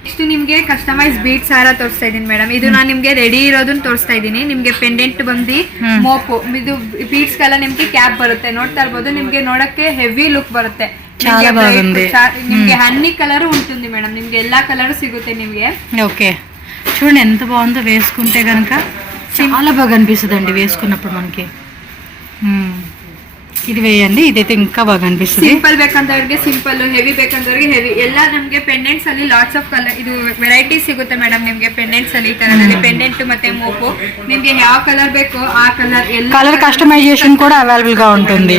ನೆಕ್ಸ್ಟ್ ನಿಮ್ಗೆ ಕಸ್ಟಮೈಸ್ ಬೀಟ್ಸ್ ಹಾರ ತೋರಿಸ್ತಾ ಇದೀನಿ ಮೇಡಮ್. ಇದು ನಾನು ನಿಮ್ಗೆ ರೆಡಿ ಇರೋದನ್ನ ತೋರಿಸ್ತಾ ಇದೀನಿ. ನಿಮ್ಗೆ ಪೆಂಡೆಂಟ್ ಬಂದು ಮೋಪು, ಇದು ಬೀಟ್ಸ್ ಗೆಲ್ಲ ನಿಮ್ಗೆ ಕ್ಯಾಪ್ ಬರುತ್ತೆ, ನೋಡ್ತಾ ಇರ್ಬೋದು. ನಿಮ್ಗೆ ನೋಡಕ್ಕೆ ಹೆವಿ ಲುಕ್ ಬರುತ್ತೆ. నిమ్గే అన్ని కలర్ ఉంటుంది మేడం. నిమ్గే ఎల్లా కలర్ సిగుతే నిమ్గే. ఓకే చూడండి ఎంత బాగుందో వేసుకుంటే కనుక చాలా బాగా అనిపిస్తుందండి వేసుకున్నప్పుడు మనకి. ಇದು ವೇಯಂಡಿ ಇದೈತೆ ಇಂಕ ಬಾಗ ಅನಿಪಿಸುತ್ತೆ. ಸಿಂಪಲ್ ಬೇಕಂತವ್ರಿಗೆ ಸಿಂಪಲ್, ಹೆವಿ ಬೇಕಂತವ್ರಿಗೆ ಹೆವಿ. ಎಲ್ಲ ನಮಗೆ ಪೆಂಡೆಂಟ್ಸ್ ಅಲ್ಲಿ ಲಾಟ್ಸ್ ಆಫ್ ಕಲರ್ ಇದು ವೆರೈಟಿ ಸಿಗುತ್ತೆ ಮೇಡಮ್. ನಿಮಗೆ ಪೆಂಡೆಂಟ್ಸ್ ಅಲ್ಲಿ ಈ ತರದಲ್ಲಿ ಪೆಂಡೆಂಟ್ ಮತ್ತೆ ಮೋಪು ನಿಮಗೆ ಯಾವ కలర్ ಬೇಕో ఆ కలర్ కలర్ కస్టమైజేషన్ కూడా అవైలబుల్ గా ఉంటుంది.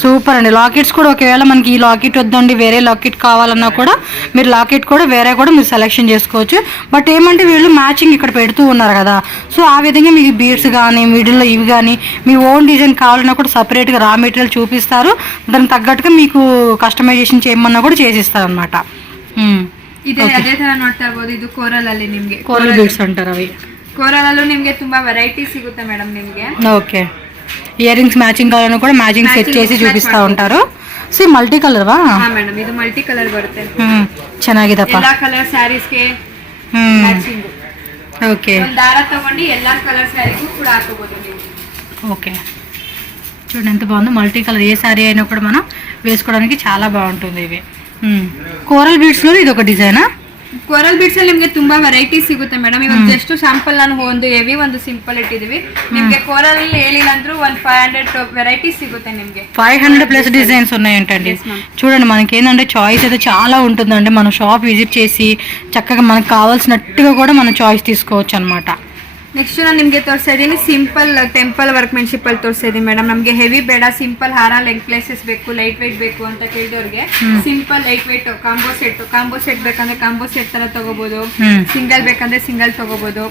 సూపర్ అండి. లాకెట్స్ కూడా ఒకవేళ మనకి ఈ లాకెట్ వద్దండి వేరే లాకెట్ కావాలన్నా కూడా మీరు లాకెట్ కూడా వేరే కూడా మీరు సెలెక్షన్ చేసుకోవచ్చు. బట్ ఏమంటే వీళ్ళు మ్యాచింగ్ ఇక్కడ పెడుతూ ఉన్నారు కదా, సో ఆ విధంగా మీకు బీడ్స్ కానీ మిడిల్లో ఇవి కానీ మీ ఓన్ డిజైన్ కావాలన్నా కూడా సపరేట్గా రా మెటీరియల్ చూపిస్తారు. దానికి తగ్గట్టుగా మీకు కస్టమైజేషన్ చేయమన్నా కూడా చేసిస్తారు అనమాట. ಇದೆ ಅದೇ ತರ ನೋಡ್ತಾ ಇರಬಹುದು. ಇದು ಕೋರಲ್ ಅಲ್ಲಿ ನಿಮಗೆ ಕೋರಲ್ ಬೀಡ್ಸ್ ಅಂತಾರೆ. ಅవి ಕೋರಲ್ ಅಲ್ಲೂ ನಿಮಗೆ ತುಂಬಾ ವೆರೈಟಿ ಸಿಗುತ್ತೆ ಮೇಡಮ್ ನಿಮಗೆ. ఓకే ఇయర్ రింగ్స్ మ్యాచింగ్ కావాలన్నా కూడా మ్యాచింగ్ సెట్ చేసి చూపిస్తా ఉంటారు. ಸಿ ಮಲ್ಟಿ ಕಲರ್ ವಾ? ಹಾ ಮೇಡಮ್, ಇದು ಮಲ್ಟಿ ಕಲರ್ ಬರುತ್ತೆ. ಚೆನ್ನಾಗಿದಪ್ಪ. ಎಲ್ಲಾ ಕಲರ್ ಸ್ಯಾರೀಸ್ ಗೆ ಮ್ಯಾಚಿಂಗ್. ಓಕೆ ಒಂದು ದಾರ ತಗೊಂಡು ಎಲ್ಲಾ ಕಲರ್ ಸ್ಯಾರೀಗೂ ಕೂಡ ಹಾಕಬಹುದು ನೀವು. ఓకే చూడండి ఎంత బాగుందో. మల్టీ కలర్ ఏ సారీ అయినా కూడా మనం వేసుకోవడానికి చాలా బాగుంటుంది. ఇవి కోరల్ బీడ్స్ లో ఇది ఒక డిజైనా? ಕೋರಲ್ ಬೀಡ್ಸ್ ಅಲ್ಲಿ ನಿಮಗೆ ತುಂಬಾ ವೆರೈಟಿ ಸಿಗುತ್ತೆ ಮೇಡಮ್. ಇವಾಗ ಜಸ್ಟ್ ಸ್ಯಾಂಪಲ್ ನಾನು ಒಂದು ಹೆವಿ ಒಂದು ಸಿಂಪಲ್ ಇಟ್ಟಿದೀವಿ. ನಿಮಗೆ ಕೋರಲ್ ಅಲ್ಲಿ ಹೇಳಿಲ್ಲ ಅಂದ್ರೂ 500 ವೆರೈಟಿ సిಗುತ್ತೆ నిಮಗೆ. 500 ప్లస్ డిజైన్స్ ఉన్నాయంటండి. చూడండి మనకి ఏంటంటే చాయిస్ అయితే చాలా ఉంటుందండి. మనం షాప్ విజిట్ చేసి చక్కగా మనకు కావాల్సినట్టుగా కూడా మనం చాయిస్ తీసుకోవచ్చు అనమాట. ನೆಕ್ಸ್ಟ್ ನಾನು ನಿಮಗೆ ತೋರಿಸ್ತಾ ಇದ್ದೀನಿ ಸಿಂಪಲ್ ಟೆಂಪಲ್ ವರ್ಕ್ಮೆನ್ಶಿಪ್ ಅಲ್ಲಿ ತೋರಿಸ್ತಾ ಇದ್ದೀನಿ ಮೇಡಮ್. ನಮಗೆ ಹೆವಿ ಬೇಡ, ಸಿಂಪಲ್ ಹಾರ ನೆಕ್ಲೆಸಸ್ ಬೇಕು, ಲೈಟ್ ವೆಯ್ಟ್ ಬೇಕು ಅಂತ ಕೇಳಿದವ್ರಿಗೆ simple light weight combo set ಬೇಕಂದ್ರೆ ಕಾಂಬೋ ಸೆಟ್ ತರ తగోಬಹುದು, సింగల్ ಬೇಕంದ್ರೆ సింగల్ తగోಬಹುದು.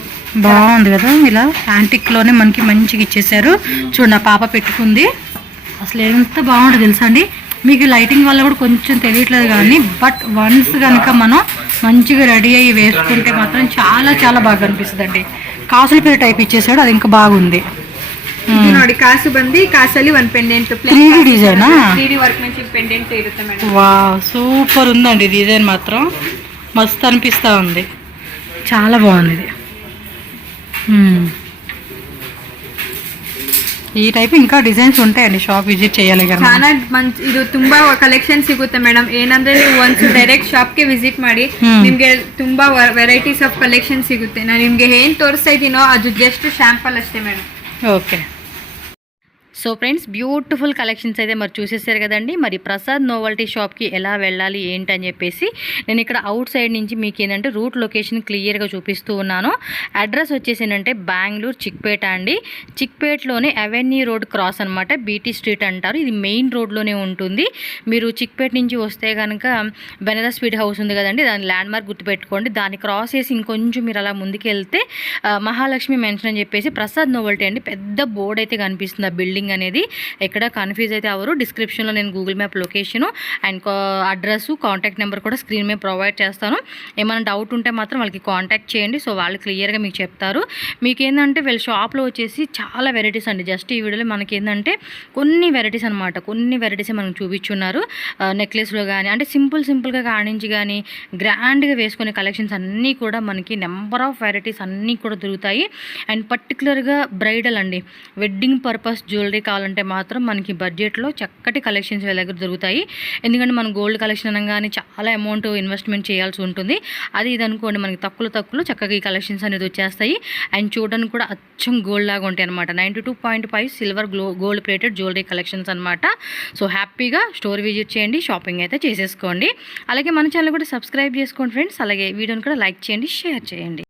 బాగుంది కదా. ఇలా యాంటిక్ లోనే మనకి మంచిగా ఇచ్చేసారు. చూడండి పాప పెట్టుకుంది. అసలు ఎంత బాగుంటుంది తెలుసా అండి. మీకు లైటింగ్ వల్ల కూడా కొంచెం తెలియట్లేదు కానీ బట్ వన్స్ కనుక మనం మంచిగా రెడీ అయ్యి వేసుకుంటే మాత్రం చాలా చాలా బాగా అనిపిస్తుంది అండి. కాసుల పేరు టైప్ ఇచ్చేసాడు, అది ఇంకా బాగుంది. ನೋಡಿ ಕಾಸು ಬಂದು ಕಾಸಲ್ಲಿ ಒಂದು pendant 3D డిజైనా? 3D workmanship pendant ಇರುತ್ತೆ ಮೇಡಮ್. వావ్ సూపర్ ఉందండి. డిజైన్ మాత్రం మస్తు అనిపిస్తూ ఉంది. చాలా బాగుంది ఇది. ఈ టైప్ ఇంకా డిజైన్స్ ఉంటాయండి. షాప్ విజిట్ చేయాలి కదా. చాలా మంచి ಇದು ತುಂಬಾ ಕಲೆಕ್ಷನ್ ಸಿಗುತ್ತೆ ಮೇಡಮ್. ಏನಂದ್ರೆ ನೀವು ಒಂದ್ಸ ಡೈರೆಕ್ಟ್ ಶಾಪ್ಗೆ ವಿಸಿಟ್ ಮಾಡಿ ನಿಮ್ಗೆ ತುಂಬಾ ವೆರೈಟೀಸ್ ಆಫ್ ಕಲೆಕ್ಷನ್ ಸಿಗುತ್ತೆ. ನಾನು ನಿಮ್ಗೆ ಏನ್ ತೋರಿಸ್ತಾ ಇದ್ದೀನೋ ಅದು ಜಸ್ಟ್ ಶಾಂಪಲ್ ಅಷ್ಟೇ madam. Okay so friends beautiful collections అయితే మరి చూసేసారు కదండి. మరి ప్రసాద్ నోవల్టీ షాప్కి ఎలా వెళ్ళాలి ఏంటని చెప్పేసి నేను ఇక్కడ అవుట్ సైడ్ నుంచి మీకు ఏంటంటే రూట్ లొకేషన్ క్లియర్గా చూపిస్తూ ఉన్నాను. అడ్రస్ వచ్చేసి ఏంటంటే బెంగళూరు చిక్పేట అండి. చిక్పేటలోనే అవెన్యూ రోడ్ క్రాస్ అనమాట. బీటీ స్ట్రీట్ అంటారు. ఇది మెయిన్ రోడ్లోనే ఉంటుంది. మీరు చిక్పేట నుంచి వస్తే కనుక బెనదా స్వీట్ హౌస్ ఉంది కదండి, దాని ల్యాండ్ మార్క్ గుర్తుపెట్టుకోండి. దాన్ని క్రాస్ చేసి ఇంకొంచెం మీరు అలా ముందుకు వెళ్తే మహాలక్ష్మి మెన్షన్ అని చెప్పేసి ప్రసాద్ నోవల్టీ అండి పెద్ద బోర్డ్ అయితే కనిపిస్తుంది. ఆ బిల్డింగ్ అనేది ఎక్కడ కన్ఫ్యూజ్ అయితే అవరు. డిస్క్రిప్షన్లో నేను Google map location and address contact number కూడా స్క్రీన్ మీద ప్రొవైడ్ చేస్తాను. ఏమైనా డౌట్ ఉంటే మాత్రం వాళ్ళకి కాంటాక్ట్ చేయండి. సో వాళ్ళు క్లియర్గా మీకు చెప్తారు. మీకు ఏంటంటే వీళ్ళ షాప్లో వచ్చేసి చాలా వెరైటీస్ అండి. జస్ట్ ఈ వీడియోలో మనకి ఏంటంటే కొన్ని వెరైటీస్ అనమాట. కొన్ని వెరైటీస్ మనకు చూపించున్నారు. నెక్లెస్లో కానీ అంటే సింపుల్గా కానించి కానీ గ్రాండ్గా వేసుకునే కలెక్షన్స్ అన్నీ కూడా మనకి నెంబర్ ఆఫ్ వెరైటీస్ అన్నీ కూడా దొరుకుతాయి. అండ్ పర్టికులర్గా బ్రైడల్ అండి, వెడ్డింగ్ పర్పస్ జ్యువెలరీ కావాలంటే మాత్రం మనకి బడ్జెట్లో చక్కటి కలెక్షన్స్ వీళ్ళ దగ్గర దొరుకుతాయి. ఎందుకంటే మనం గోల్డ్ కలెక్షన్ అనగానే చాలా అమౌంట్ ఇన్వెస్ట్మెంట్ చేయాల్సి ఉంటుంది. అది ఇది అనుకోండి మనకి తక్కువలో చక్కగా ఈ కలెక్షన్స్ అనేది వచ్చేస్తాయి. అండ్ చూడడానికి కూడా అచ్చం గోల్డ్ లాగా ఉంటాయి అనమాట. 92.5 silver gold plated jewellery collections అనమాట. సో హ్యాపీగా స్టోర్ విజిట్ చేయండి, షాపింగ్ అయితే చేసేసుకోండి. అలాగే మన ఛానల్ కూడా సబ్స్క్రైబ్ చేసుకోండి ఫ్రెండ్స్. అలాగే వీడియోని కూడా లైక్ చేయండి, షేర్ చేయండి.